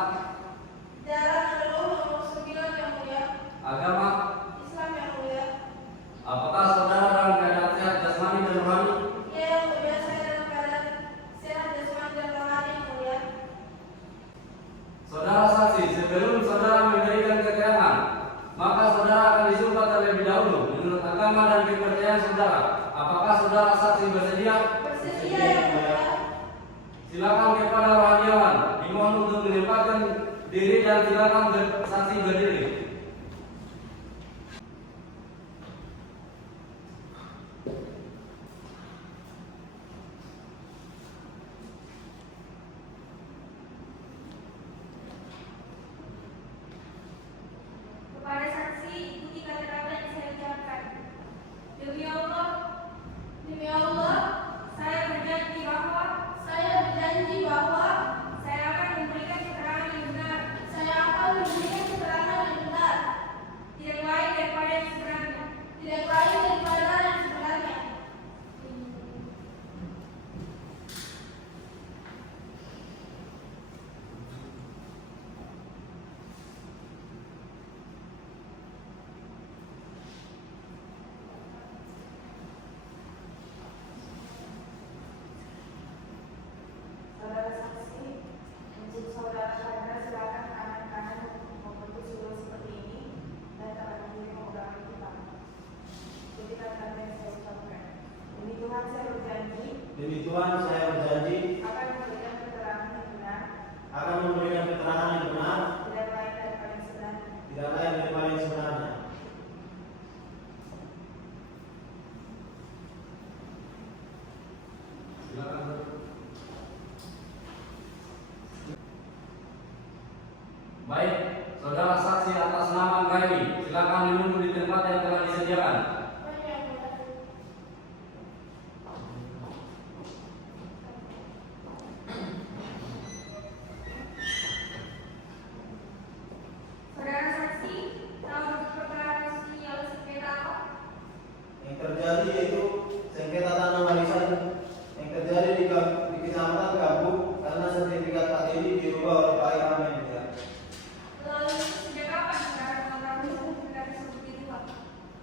Jalan Andono nomor 9 yang mulia. agama. Islam yang mulia. Apakah saudara dalam keadaan sehat jasmani dan rohani? jasmani? Ya, yang mulia, saya dalam keadaan sehat jasmani dan rohani, yang mulia. Saudara saksi, sebelum saudara memberikan keterangan, maka saudara akan disumpah terlebih dahulu menurut agama dan kepercayaan saudara. Apakah saudara saksi bersedia? Bersedia, yang mulia. Silakan kepada rohaniawan dimohon untuk menempatkan diri dan silakan saksi berdiri. Kepada saksi, ikuti kata-kata yang saya ucapkan. Demi Allah, saya berjanji bahwa saya akan memberikan keterangan yang benar, tidak lain daripada yang sebenarnya. Saudara saksi, untuk saudara Chandra silakan kanan-kanan membentuk sulur seperti ini dan tangan kiri memegang kita. Ikuti kata-kata yang saya ucapkan. Demi Tuhan saya berjanji Demi Tuhan saya berjanji akan memberikan keterangan yang benar, akan memberikan keterangan yang benar, tidak lain daripada yang sebenarnya. tidak lain daripada yang sebenarnya. Silakan. Baik, saudara saksi atas nama Gaini, silakan menunggu di tempat yang telah disediakan. Saudara saksi, tahu perkara kasus ini lalu sengketa apa? Yang terjadi yaitu sengketa tanah warisan yang terjadi di Kecamatan Gabu karena sertifikat Pak Dedi dirubah oleh Pak Ilham yang mulia. Lalu sejak kapan saudara mengetahui sertifikat tersebut dirubah?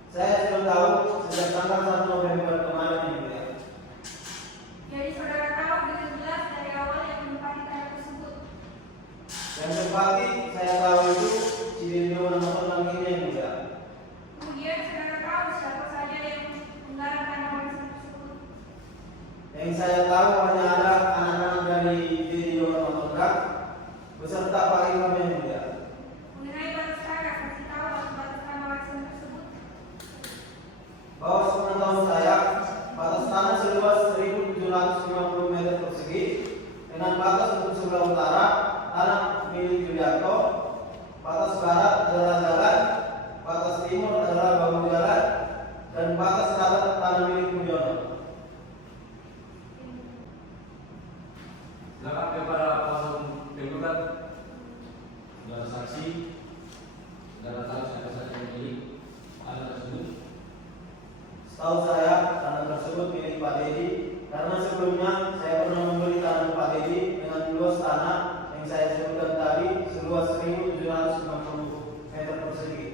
Saya sudah tahu sejak tanggal 1 November kemarin yang mulia. Jadi saudara tahu dengan jelas dari awal yang menempati tanah tersebut. Yang terpati saya tahu itu Cilinyo nomor 6 ini yang mulia. Kemudian saudara tahu siapa saja yang menggarap tanah warisan tersebut. Yang saya tahu hanya ada anak-anak dari Cilinyo nomor 6 beserta Pak Ilham yang mulia. Mengenai batas tanah, kasih tahu batas tanah warisan tersebut. Bahwa sepengetahuan saya, batas tanah seluas 1.750 meter persegi dengan batas untuk sebelah utara tanah milik Yulianto, batas barat adalah jalan, batas timur adalah bahu jalan, dan batas selatan tanah milik Mulyono. Silakan kepada kuasa penggugat. Saudara saksi, saudara tahu siapa saja yang milik tanah tersebut? Setahu saya, tanah tersebut milik Pak Dedi karena sebelumnya saya pernah membeli tanah Pak Dedi dengan luas tanah yang saya sebutkan tadi seluas 1.750 meter persegi.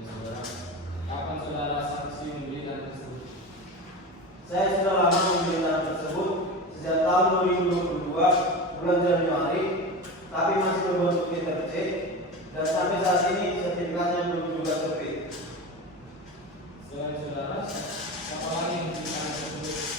Ya, saudara. Kapan saudara saksi membeli tanah tersebut? Saya sudah lama membeli tanah tersebut sejak tahun 2022 bulan Januari, tapi masih berbentuk meter C dan sampai saat ini sertifikatnya belum juga terbit. Selain saudara, siapa lagi yang membeli tanah tersebut?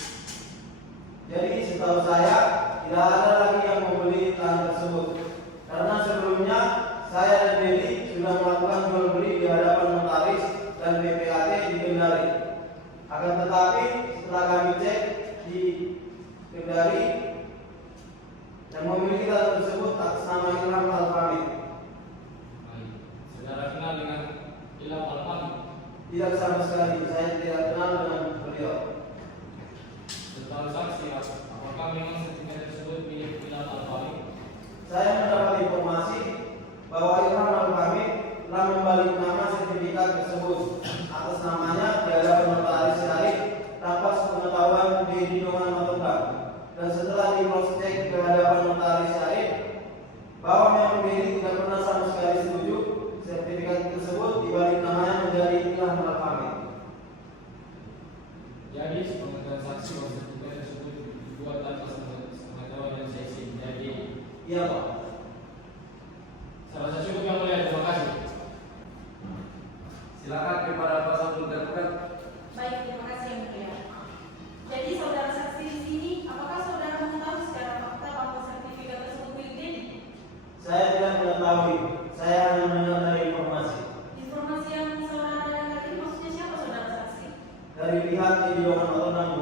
Jadi sepengetahuan saksi bahwa sertifikat tersebut dibuat tanpa sepengetahuan dan saksi. Jadi Iya Pak. saya rasa cukup yang mulia. Terima kasih. Silakan kepada kuasa hukum tergugat. Baik, terima kasih yang mulia. Jadi saudara saksi di sini, apakah saudara mengetahui secara fakta bahwa sertifikat tersebut milik Dedi? Saya tidak mengetahui. Saya hanya mendengar dari informasi. Informasi yang saudara dengar ini maksudnya siapa saudara saksi? Dari pihak Ediongan Otonan, Bu.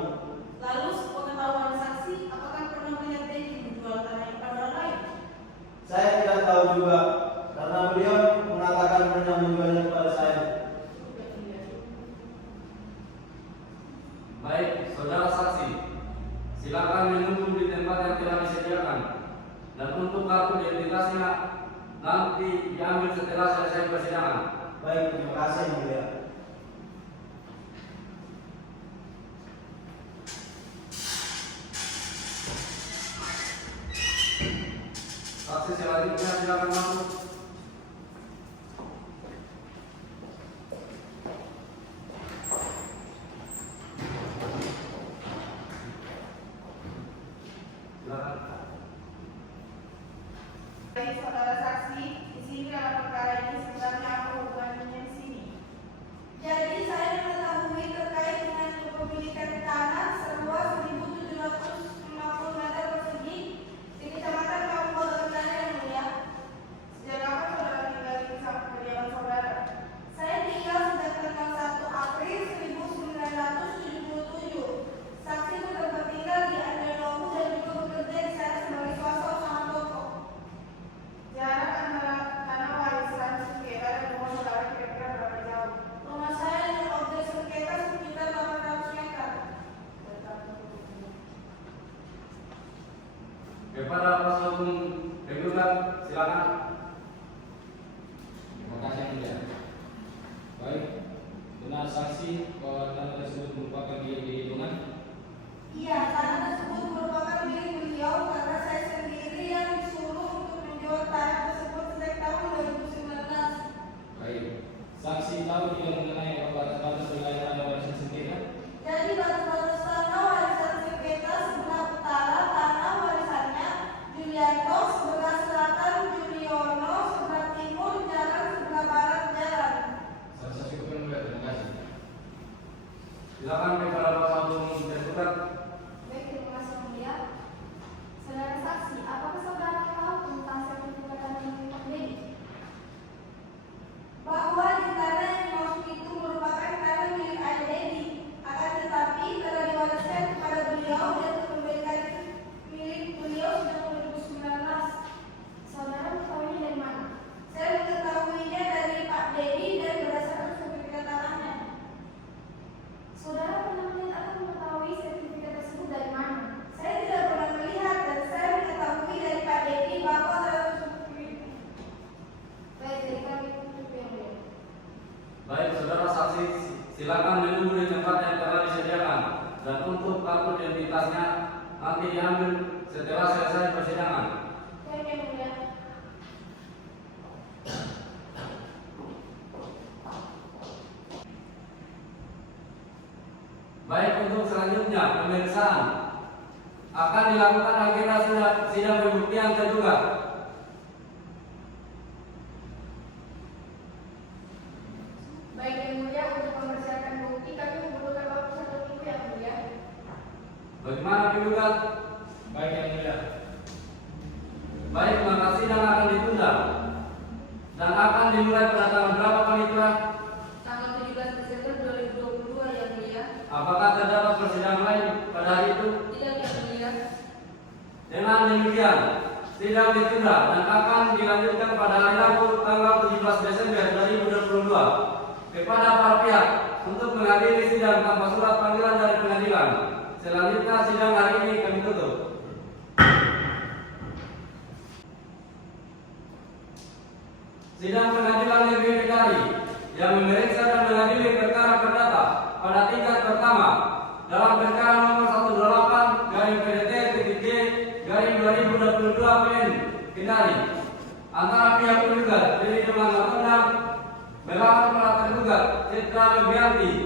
Lalu sepengetahuan saksi, apakah pernah melihat Dedi menjual tanah kepada orang lain? Saya tidak tahu juga karena beliau mengatakan pernah menjualnya kepada saya. Baik, saudara saksi, silakan menunggu di tempat yang telah disediakan. Dan untuk kartu identitasnya nanti diambil setelah selesai persidangan. Baik, terima kasih yang mulia. Saksi selanjutnya silakan masuk. Silakan. Baik saudara saksi, di sini dalam perkara ini sebenarnya apa hubungannya di sini? Jadi saya mengetahui terkait dengan kepemilikan tanah seluas 1.750 meter persegi di Kecamatan Kampung Kendari yang mulia. Sejak kapan saudara tinggal di kediaman saudara? Saya tinggal sejak tanggal 1 April 1977. Saksi sudah tinggal di Andalusia dan juga bekerja di sana sebagai swasta usaha toko. Jarak antara tanah warisan sengketa dan rumah saudara kira-kira berapa jauh? Rumah saya dengan objek sengketa sekitar 800 meter. Kepada kuasa hukum tergugat, silakan. Terima kasih yang mulia. Baik, benar saksi bahwa tanah tersebut merupakan milik Ediongan. Iya, tanah tersebut merupakan milik beliau karena saya sendiri yang disuruh untuk menjual tanah tersebut sejak tahun 2019. Baik, saksi tahu tidak mengenai batas-batas wilayah tanah warisan sengketa? Jadi batas-batas tanah warisan sengketa sebelah utara tanah warisannya Julianto, sebelah selatan Juliono, sebelah timur jalan, sebelah barat jalan. Saya rasa cukup yang mulia. Terima kasih. Silakan kepada kuasa hukum tergugat. Baik, terima kasih yang mulia. Saudara saksi, apakah saudara tahu tentang sertifikat tanah milik Pak Dedi? Bahwa di tanah yang dimaksud itu merupakan tanah milik ayah Dedi, akan tetapi telah diwariskan kepada beliau dan kepemilikan milik beliau sejak 2019. Saudara mengetahuinya dari mana? Saya mengetahuinya dari Pak Dedi dan berdasarkan sertifikat tanahnya. Saudara pernah melihat atau mengetahui sertifikat tersebut dari mana? Saya tidak pernah melihat dan saya mengetahui dari Pak Dedi bahwa tanah tersebut miliknya. Baik, jadi kami tutup yang mulia. Baik, saudara saksi, silakan menunggu di tempat yang telah disediakan. Dan untuk kartu identitasnya nanti diambil setelah selesai persidangan. Baik, yang mulia. Baik, untuk selanjutnya pemeriksaan akan dilakukan agenda sidang pembuktian tergugat. Baik yang mulia, untuk mempersiapkan bukti kami membutuhkan waktu 1 minggu yang mulia. Bagaimana tergugat? Baik yang mulia. Baik, maka sidang akan ditunda dan akan dimulai pada tanggal berapa panitia? Tanggal 17 Desember 2022 yang mulia. Apakah terdapat persidangan lain pada hari itu? Tidak yang mulia. Dengan demikian, sidang ditunda dan akan dilanjutkan pada hari Rabu tanggal 17 Desember 2022 kepada para pihak untuk menghadiri sidang tanpa surat panggilan dari pengadilan. Selanjutnya sidang hari ini kami tutup. Sidang pengadilan negeri Kendari yang memeriksa dan mengadili perkara perdata pada tingkat pertama dalam perkara nomor 18-PDT-G-2022 PN Kendari antara pihak tergugat Dedi Domang melawan para tergugat Citra Novianti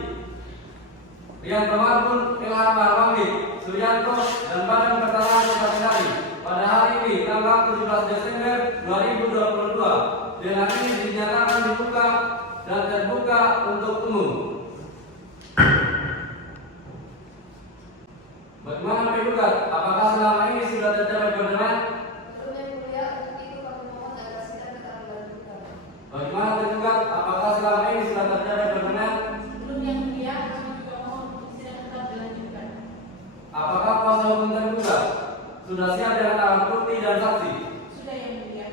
Rian Pemarpun, Ilham Marwandi, Suryanto, dan Badan Pertanahan Kota Kendari pada hari ini tanggal 17 Desember 2022 dengan ini dinyatakan dibuka dan terbuka untuk umum. Bagaimana penggugat? Apakah selama ini sudah tercapai kebenaran? Belum yang mulia, untuk itu kami mohon agar sidang tetap dilanjutkan. Bagaimana penggugat? Apakah selama ini sudah tercapai kebenaran? Belum yang mulia, kami juga mohon untuk sidang tetap dilanjutkan. Apakah kuasa hukum tergugat sudah siap dengan alat bukti dan saksi? Sudah yang mulia.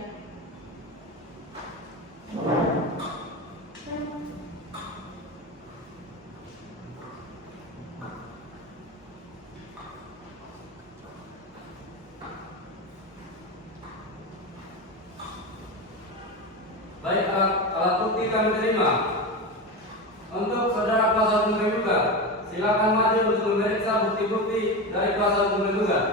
Baik, alat bukti kami terima. Untuk saudara kuasa hukum tergugat, silakan maju untuk memeriksa bukti-bukti dari kuasa hukum tergugat.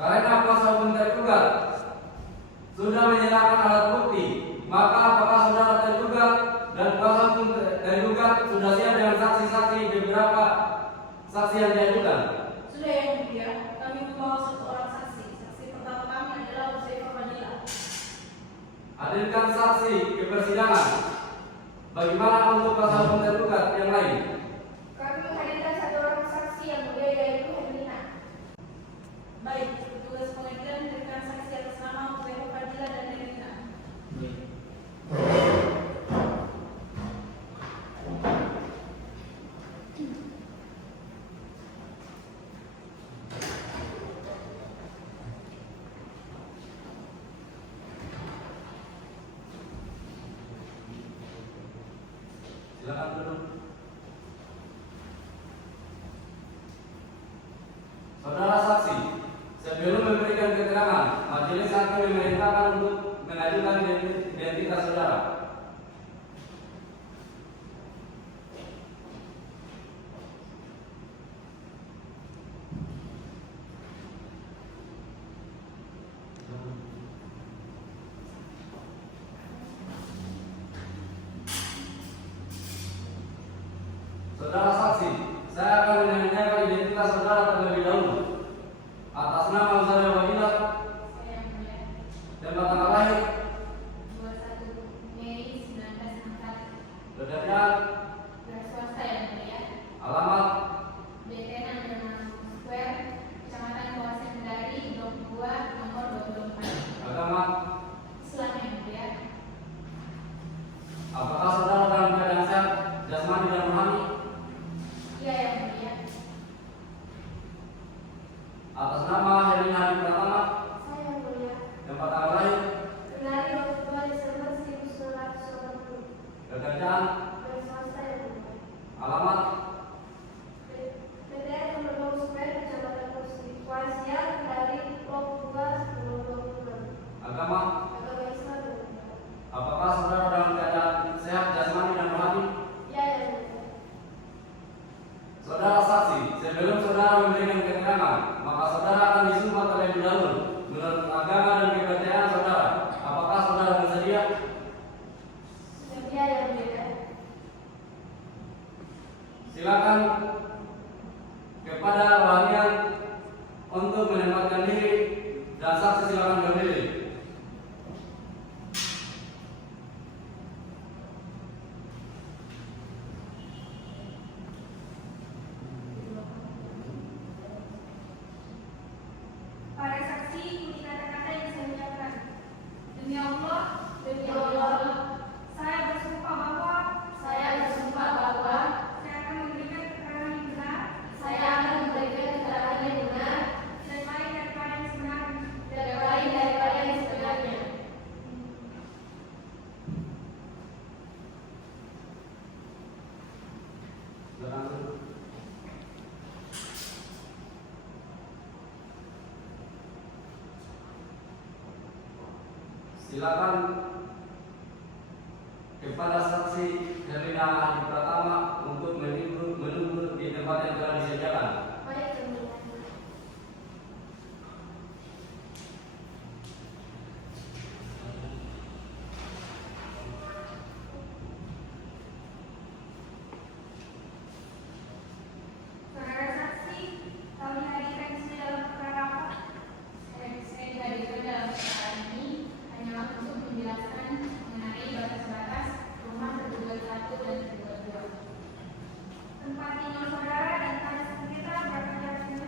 Karena kuasa hukum tergugat sudah menyerahkan alat bukti, maka apakah saudara tergugat dan kuasa hukum tergugat sudah siap dengan saksi-saksi beberapa saksi yang diajukan? Sudah yang mulia, kami membawa satu orang saksi. Saksi pertama kami adalah Huzaifah Fadila. Hadirkan saksi ke persidangan. Bagaimana untuk kuasa hukum tergugat yang lain? Kami menghadirkan satu orang saksi yang mulia, yaitu Herlina. Baik, petugas pengadilan memberikan saksi atas nama Huzaifah Fadila dan Herlina. Silakan duduk. Saudara saksi, sebelum memberikan keterangan, majelis hakim memerintahkan untuk mengajukan identitas saudara. Saudara saksi, saya akan menanyakan identitas saudara terlebih dahulu. Atas nama Huzaifah Fadila, Saya yang mulia, tempat tanggal lahir, 21 Mei 1964. pekerjaan, Beras swasta yang mulia. alamat, BT Nandanang Square, Kecamatan Bawah Kendari, Blok 2, nomor 24. agama. Islam yang mulia. Apakah saudara dalam keadaan sehat, jasmani dan rohani? Iya yang mulia. Atas nama Herlina Hari Pratama, Saya yang mulia. tempat tanggal lahir, Kendari 22 Desember 1980. pekerjaan, Beras swasta yang mulia. alamat, PTN nomor 2 Square, Kecamatan Konstituasi, Kendari, Blok 2, nomor 26. agama. Agama Islam yang mulia. Apakah saudara dalam keadaan sehat, jasmani dan rohani? Iya yang mulia. Saudara saksi, sebelum saudara memberikan keterangan, maka saudara akan disumpah terlebih dahulu menurut agama dan kepercayaan saudara. Apakah saudara bersedia? Iya yang mulia. Silakan kepada rohanian untuk menempatkan diri dan saksi silakan berdiri. Para saksi, ikuti kata-kata yang saya ucapkan. Demi Allah, Demi Allah, saya bersumpah bahwa saya bersumpah bahwa saya akan memberikan keterangan yang benar saya akan memberikan keterangan yang benar dan baik daripada yang sebenarnya. dan lain daripada Silakan kepada saksi Herlina Adi Pratama untuk menunggu di tempat yang telah disediakan. Baik, teman-teman. Saudara saksi, kami hadirkan di sini dalam perkara apa? Saya dihadirkan dalam perkara ini hanyalah untuk menjelaskan mengenai batas-batas rumah tergugat 1 dan tergugat 2. Tempat tinggal saudara dan tanah sengketa berapa jaraknya?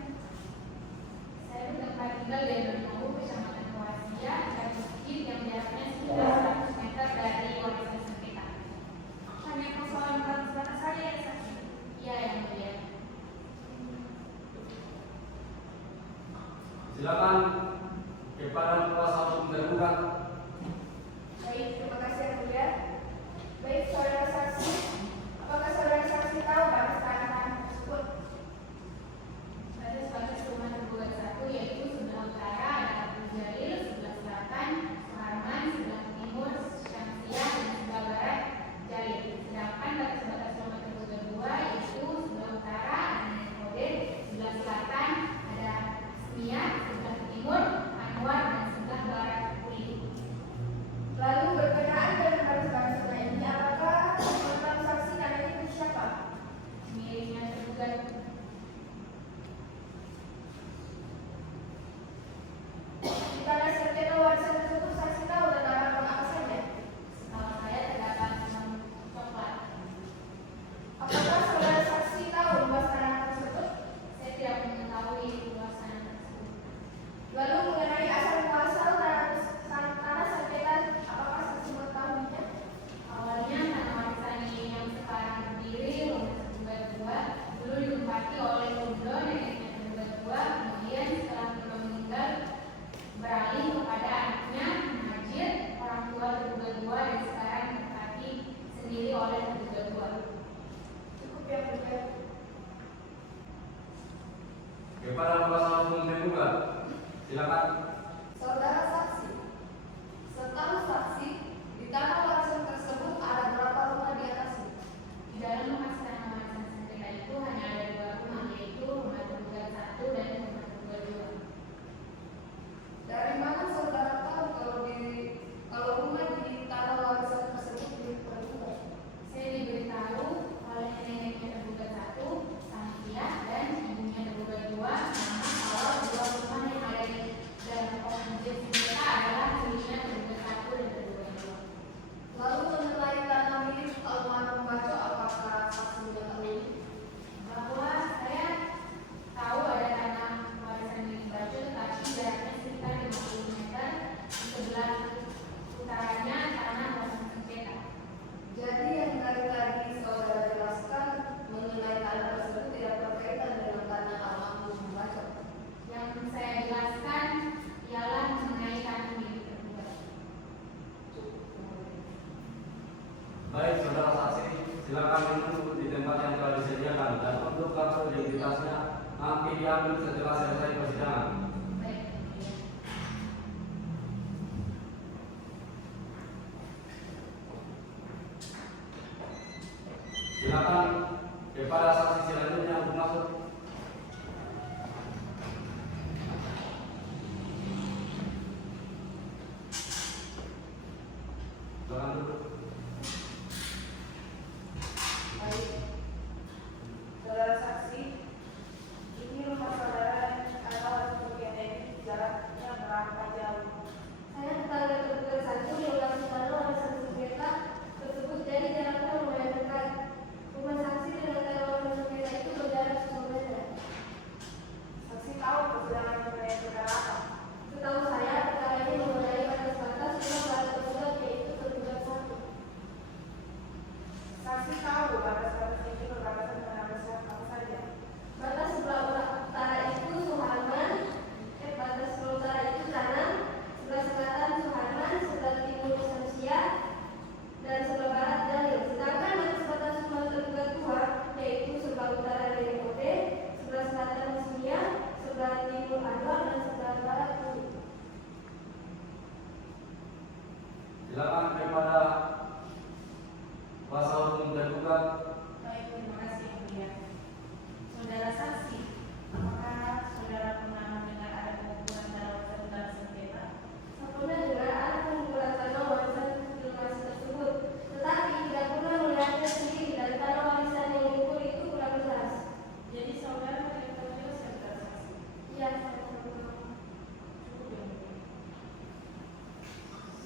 Saya bertempat tinggal di Bernowo, Kecamatan Kawasia, dan masjid yang jaraknya sekitar 100 meter dari warisan sengketa. Hanya persoalan batas-batas saja ya saksi? Iya yang mulia. Silakan kepada kuasa hukum tergugat. Baik, terima kasih yang mulia. Baik, saudara saksi, apakah saudara saksi tahu batas tanah tersebut? Batas-batas rumah tergugat 1 yaitu sebelah utara ada Abdul Jalil, sebelah selatan Suharman, sebelah timur Syamsiah, dan sebelah barat Jalil. Sedangkan batas-batas rumah tergugat 2 yaitu sebelah utara ada Nenek Kodir, sebelah selatan ada Asmiyah, sebelah timur Anwar, dan sebelah barat Uli. Lalu berkenaan dengan batas-batas tanah ini, apakah tentang saksi tanah ini siapa? Miliknya tergugat. Di tanah sengketa warisan tersebut saksi tahu tentang apa saja? Setahu saya terdapat 6 coklat. Apakah saudara saksi tahu luas tanah tersebut? Saya tidak mengetahui luas tanah tersebut. Lalu mengenai asal muasal tanah sengketa, apakah saksi mengetahuinya? Awalnya tanah warisan ini yang sekarang berdiri rumah tergugat 2 dulu ditempati oleh Rudro, neneknya tergugat 2. Kemudian setelah beliau meninggal beralih kepada anaknya Majid, orang tua tergugat 2, dan sekarang ditempati sendiri oleh tergugat 2. Cukup yang mulia. Kepada kuasa hukum tergugat. Silakan. Saudara saksi, setahu saksi, di tanah warisan tersebut ada berapa rumah di atasnya? Di dalam luas tanah warisan sengketa itu hanya ada 2 rumah, yaitu rumah tergugat 1 dan rumah tergugat 2. Dari mana saudara tahu kalau rumah di tanah warisan tersebut milik tergugat? Saya diberitahu oleh neneknya tergugat 1, Samsiah, dan ibunya tergugat 2, nama kalau 2 rumah yang ada di dalam objek sengketa adalah miliknya tergugat 1 dan tergugat 2. Lalu mengenai tanah milik almarhum Baco, apakah saksi mengetahui? Bahwa saya tahu ada tanah warisan milik Baco, tetapi jaraknya sekitar 50 meter. Di sebelah utaranya tanah warisan sengketa. Jadi yang dari tadi saudara jelaskan mengenai tanah tersebut tidak berkaitan dengan tanah almarhum Baco. Yang saya jelaskan ialah mengenai tanah milik tergugat. Baik, saudara saksi, silakan menunggu di tempat yang telah disediakan dan untuk kartu identitasnya nanti diambil setelah selesai persidangan. Baik. Silakan kepada saksi selanjutnya untuk masuk. Silakan duduk. Baik, saudara saksi, ini rumah saudara adalah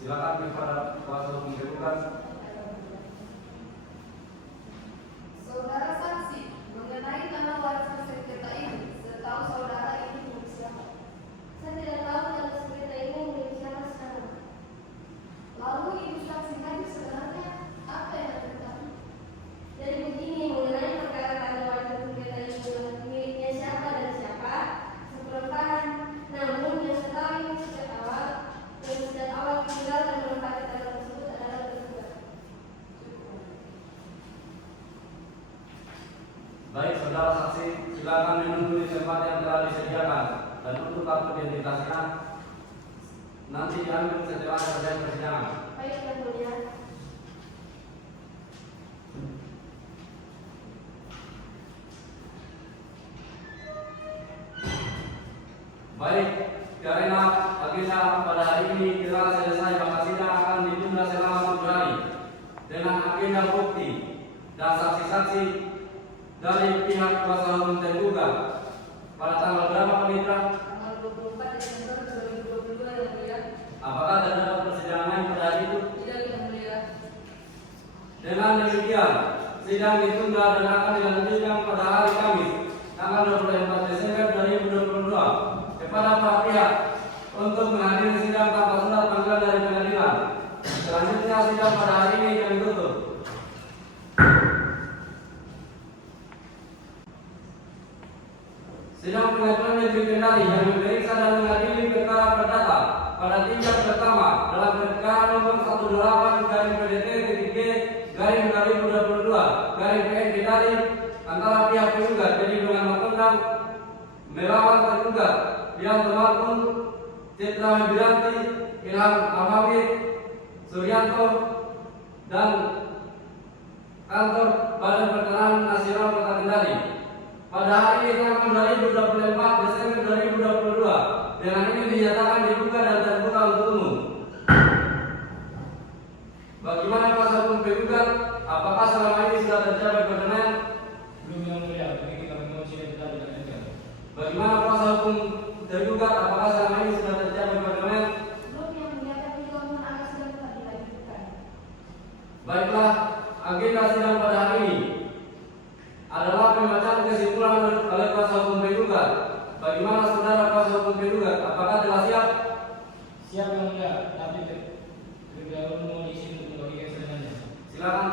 Silakan kepada kuasa hukum tergugat. Saudara saksi, mengenai nama warisan sengketa ini, setahu saudara ini milik siapa? Saya tidak tahu nama sengketa ini milik siapa sekarang. Lalu ibu saksi hadir sebenarnya apa yang Anda ketahui? Jadi begini, mengenai perkara tanda warisan sengketa ini miliknya siapa dan siapa, sepeletahan. Namun yang saya tahu sejak awal tinggal dan menempati tanda tersebut adalah tergugat. Baik, saudara saksi, silakan menunggu di tempat yang telah disediakan dan untuk kartu identitasnya nanti diambil setelah selesai persidangan. Baik, Yang Mulia. Baik, karena agenda pada hari ini telah selesai, maka sidang akan ditunda selama 7 hari dengan agenda bukti dan saksi-saksi dari pihak kuasa hukum tergugat pada tanggal berapa Panitra? Tanggal 24 Desember 2022 Yang Mulia. Apakah terdapat persidangan lain pada hari itu? Tidak, Yang Mulia. Dengan demikian, sidang ditunda dan akan dilanjutkan pada hari Kamis tanggal 24 Desember 2022 kepada para pihak untuk menghadiri sidang tanpa surat panggilan dari pengadilan. Selanjutnya sidang pada hari ini kami tutup. Sidang Pengadilan Negeri Kendari yang memeriksa dan mengadili perkara perdata pada tingkat pertama dalam perkara nomor 18-G/2022 Kendari antara pihak penggugat jadi dengan mengundang melawan tergugat Dian Temarkun, Citra Widianti, Ilham Alhamid, Suryanto, dan kantor Badan Pertanahan Nasional Kota Kendari. Pada hari ini tanggal 2024 Desember 2022, dengan ini dinyatakan dibuka dan terbuka untuk umum. Bagaimana kuasa hukum penggugat? Apakah selama ini sudah tercapai perkenan? Belum, Yang Mulia. Jadi kita mengunci dan kita dilanjutkan. Bagaimana kuasa hukum tergugat? Apakah selama ini sudah tercapai perkenan? Belum, Yang Mulia, tapi juga mohon agar sidang tetap dilanjutkan. Baiklah, agenda sidang pada hari ini adalah pembacaan kesimpulan oleh kuasa hukum penggugat. Bagaimana saudara kuasa hukum penggugat? Apakah telah siap? Siap, Yang Mulia. Tapi terlebih dahulu mohon izin untuk membagikan sedangannya. Silakan.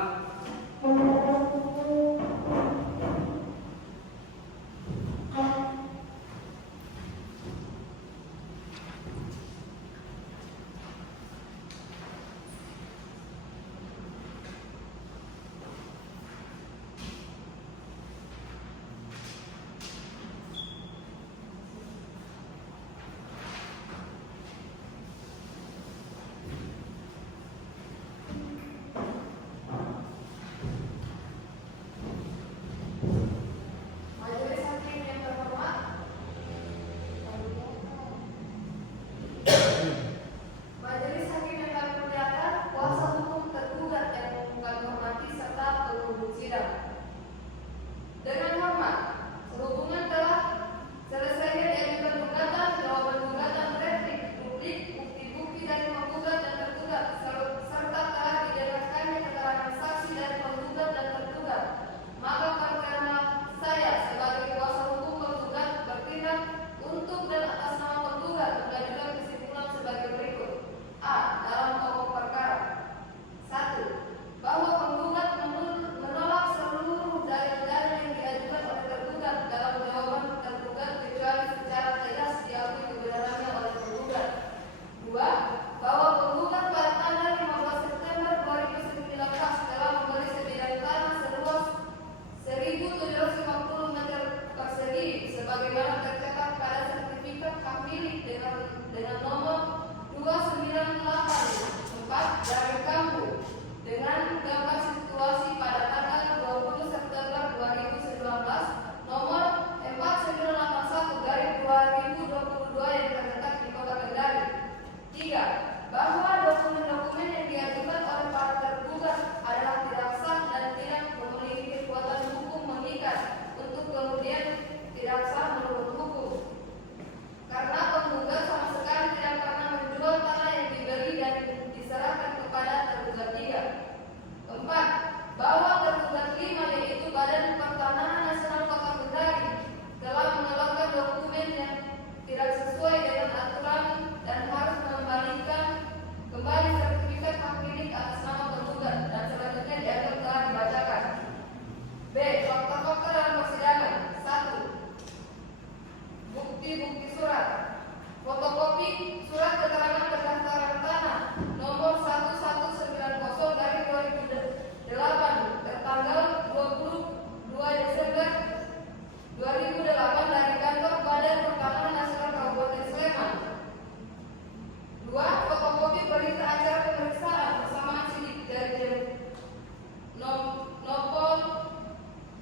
Bukti-bukti surat. Fotokopi surat keterangan pendaftaran tanah nomor 1190 dari 2008 tertanggal 22 Desember 2008 dari kantor Badan Pertanahan Nasional Kabupaten Sleman. 2. Fotokopi berita acara pemeriksaan bersamaan sidik dari Nopol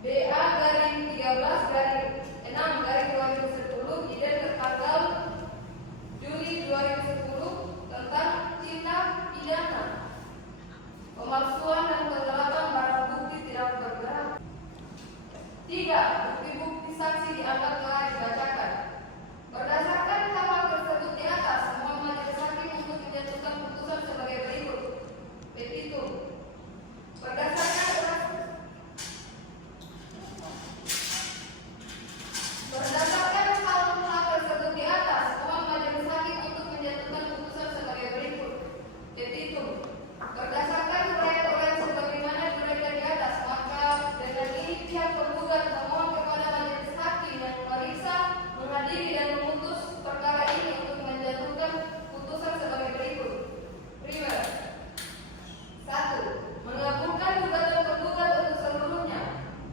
BA garing 13 garing 6 garing 2010 ide tertanggal Juli 2010 tentang tindak pidana pemalsuan dan penggelapan barang bukti tidak bergerak. 3. Bukti-bukti saksi dianggap telah dibacakan. Berdasarkan hal tersebut di atas, mohon majelis hakim untuk menjatuhkan putusan sebagai berikut. Petitum. Berdasarkan hal tersebut di atas, mohon majelis hakim untuk menjatuhkan putusan sebagai berikut. Petitum. Berdasarkan uraian-uraian sebagaimana diuraikan di atas, maka dengan ini pihak penggugat memohon kepada majelis hakim yang memeriksa, menghadiri dan memutus perkara ini untuk menjatuhkan putusan sebagai berikut. Primer. 1. Mengabulkan gugatan penggugat untuk seluruhnya.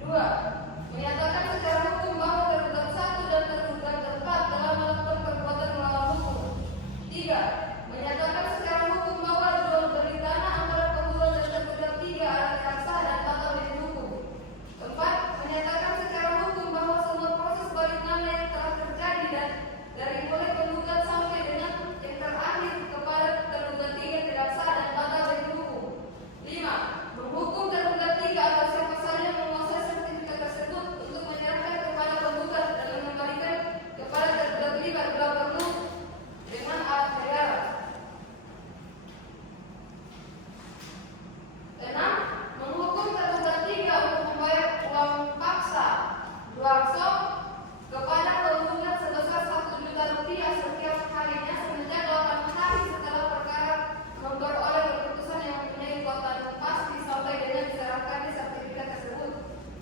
2. Menyatakan secara hukum bahwa tergugat 1 dan tergugat 4 telah melakukan perbuatan melawan hukum. 3. Menyatakan secara hukum bahwa jual beli tanah antara penggugat dan tergugat 3 adalah tidak sah dan batal demi hukum. 4. Menyatakan secara hukum bahwa semua proses balik nama yang telah terjadi dan dari mulai penggugat sampai dengan yang terakhir kepada tergugat 3 tidak sah dan batal demi hukum. 5. Menghukum tergugat 3 atau siapa saja yang menguasai sertifikat tersebut untuk menyerahkan kepada penggugat dan mengembalikan kepada tergugat 5 bila perlu dengan alat negara. 6. Menghukum tergugat 3 untuk membayar uang paksa Duakso kepada penggugat sebesar Rp1 juta setiap harinya semenjak 8 hari setelah perkara memperoleh keputusan yang mempunyai kekuatan pasti sampai dengan diserahkannya sertifikat tersebut.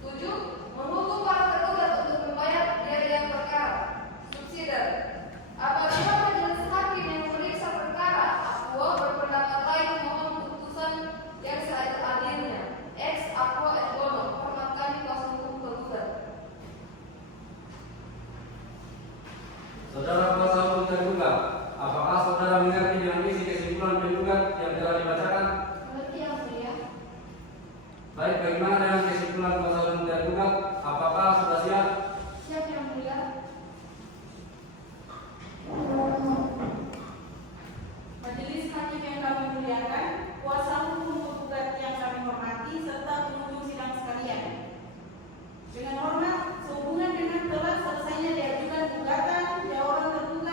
7. Menghukum para tergugat untuk membayar biaya perkara subsidiar. Apabila majelis hakim yang memeriksa perkara Aquo berpendapat lain mohon putusan yang seadil-adilnya. Ex Aquo et bono. Hormat kami kuasa hukum penggugat. Saudara kuasa hukum tergugat, apakah saudara mengerti dengan isi kesimpulan penggugat yang telah dibacakan? Mengerti yang mulia. Baik, bagaimana dengan kesimpulan kuasa hukum tergugat? Apakah sudah siap? Siap yang mulia. Majelis hakim yang kami muliakan, kuasa hukum penggugat yang kami hormati serta pengunjung sidang sekalian. Dengan hormat, sehubungan dengan telah selesainya diajukan gugatan, jawaban tergugat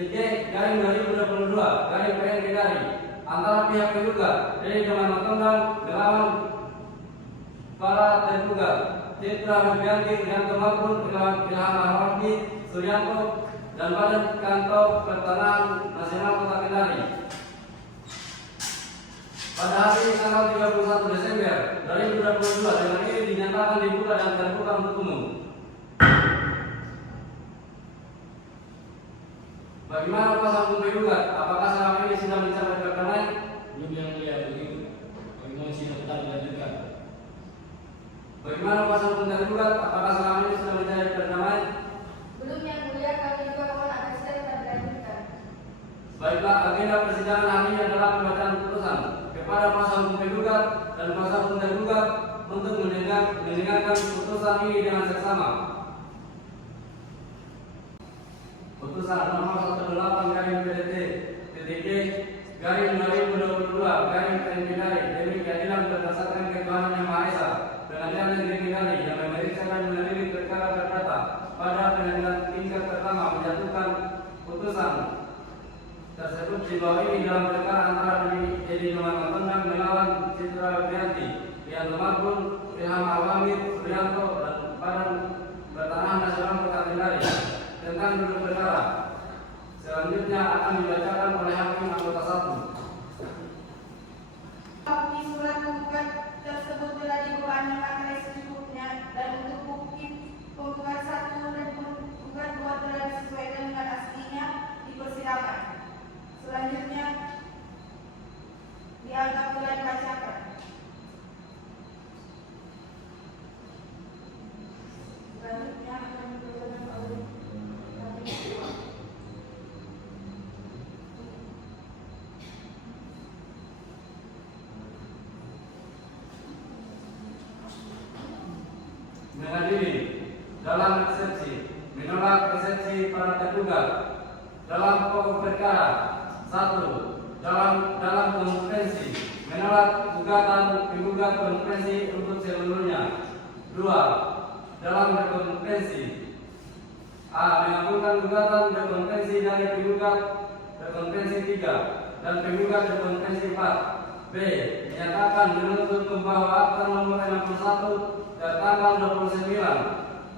titik garing 2022 garing PNG garing antara pihak tergugat dari dengan Matondang melawan para tergugat Citra Febrianti dan Temakun Ilham Arwandi Suryanto dan Badan Kantor Pertanahan Nasional Kota Kendari. Pada hari tanggal 31 Desember 2022 dengan ini dinyatakan dibuka dan terbuka untuk umum. Bagaimana kuasa hukum tergugat? Apakah selama ini sudah mencapai perdamaian? Belum yang mulia begitu. Kami mohon sidang tetap dilanjutkan. Bagaimana kuasa hukum tergugat? Apakah selama ini sudah mencapai perdamaian? Belum yang mulia, kami juga mohon agar sidang tetap dilanjutkan. Baiklah, agenda persidangan hari ini adalah pembacaan putusan kepada kuasa hukum tergugat dan kuasa hukum tergugat untuk mendengarkan putusan ini dengan seksama. Putusan nomor 18 garing PDT TTG garing 2022 garing PNG Kendari demi keadilan berdasarkan ketuhanan yang Maha Esa. Pengadilan Negeri Kendari yang memeriksa dan meneliti perkara perdata pada pengadilan tingkat pertama menjatuhkan putusan tersebut di bawah ini dalam perkara antara Edi Numan Matondang melawan Citra Febrianti yang Temakun Ilham Arwandi Suryanto dan Badan Pertanahan Nasional Kota Kendari tentang duduk perkara. Selanjutnya akan dibacakan oleh hakim anggota 1. Bukti surat penggugat tersebut telah dibawakan materi secukupnya dan untuk bukti penggugat 1 dan penggugat 2 telah disesuaikan dengan aslinya di persidangan. Selanjutnya dianggap telah dibacakan. Selanjutnya akan dibacakan oleh mengadili dalam eksepsi menolak eksepsi para tergugat dalam pokok perkara 1 dalam konferensi menolak gugatan penggugat konferensi untuk seluruhnya. 2 dalam berkonferensi A mengabulkan gugatan berkonferensi dari penggugat berkonferensi 3 dan penggugat berkonferensi 4. B menyatakan menuntut bahwa akta nomor 61 tertanggal 29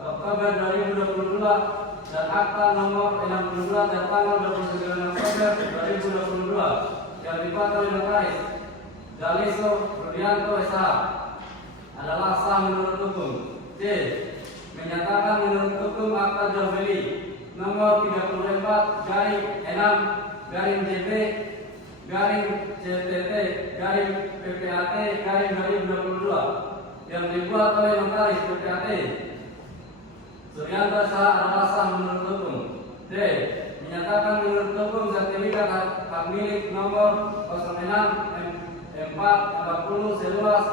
Oktober 2022 dan akta nomor 62 tertanggal 29 Oktober 2022 yang dibuat oleh notaris Daliso Rudianto SH adalah sah menurut hukum. C menyatakan menurut hukum akta jual beli nomor 34 garing 6 garing JB garing CTT garing PPAT garing 2022 yang dibuat oleh notaris PPAT Suryanto SH adalah sah menurut hukum. D menyatakan menurut hukum sertifikat hak milik nomor 06 440 seluas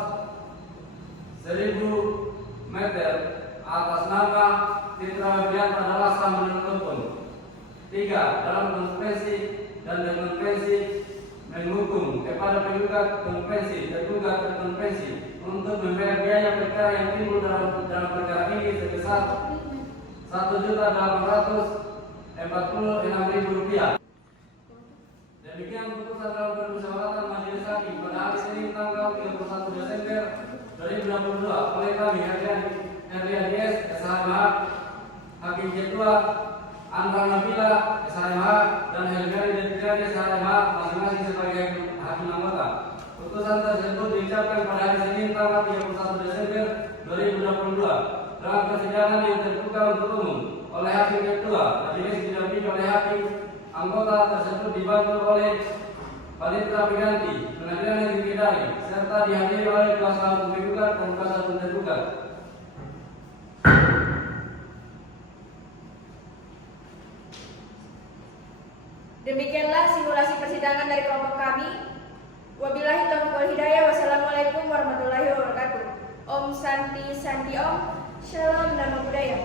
1000 meter atas nama Citra Febrianti adalah sah menurut hukum. 3 dalam konferensi dan dekonferensi menghukum kepada penggugat konferensi tergugat konferensi untuk membayar biaya perkara yang timbul dalam perkara ini sebesar Rp1.846.000. Demikian putusan dalam permusyawaratan majelis hakim pada hari Senin tanggal 31 Desember 2022 oleh kami Herian DS SHMH, Hakim Ketua Andra Nabila SHMH dan Helgari Detikari SHMH masing-masing sebagai hakim anggota. Putusan tersebut diucapkan pada hari Senin tanggal 31 Desember 2022 dalam persidangan yang terbuka untuk umum oleh Hakim Ketua. Majelis didampingi oleh hakim anggota tersebut dibantu oleh Panitra Pengganti Pengadilan Negeri Kendari serta dihadiri oleh kuasa hukum penggugat dan kuasa hukum tergugat. Demikianlah simulasi persidangan dari kelompok kami. Wabillahi taufiq wal hidayah. Wassalamualaikum warahmatullahi wabarakatuh. Om Santi Santi Om. Shalom Namo Buddhaya.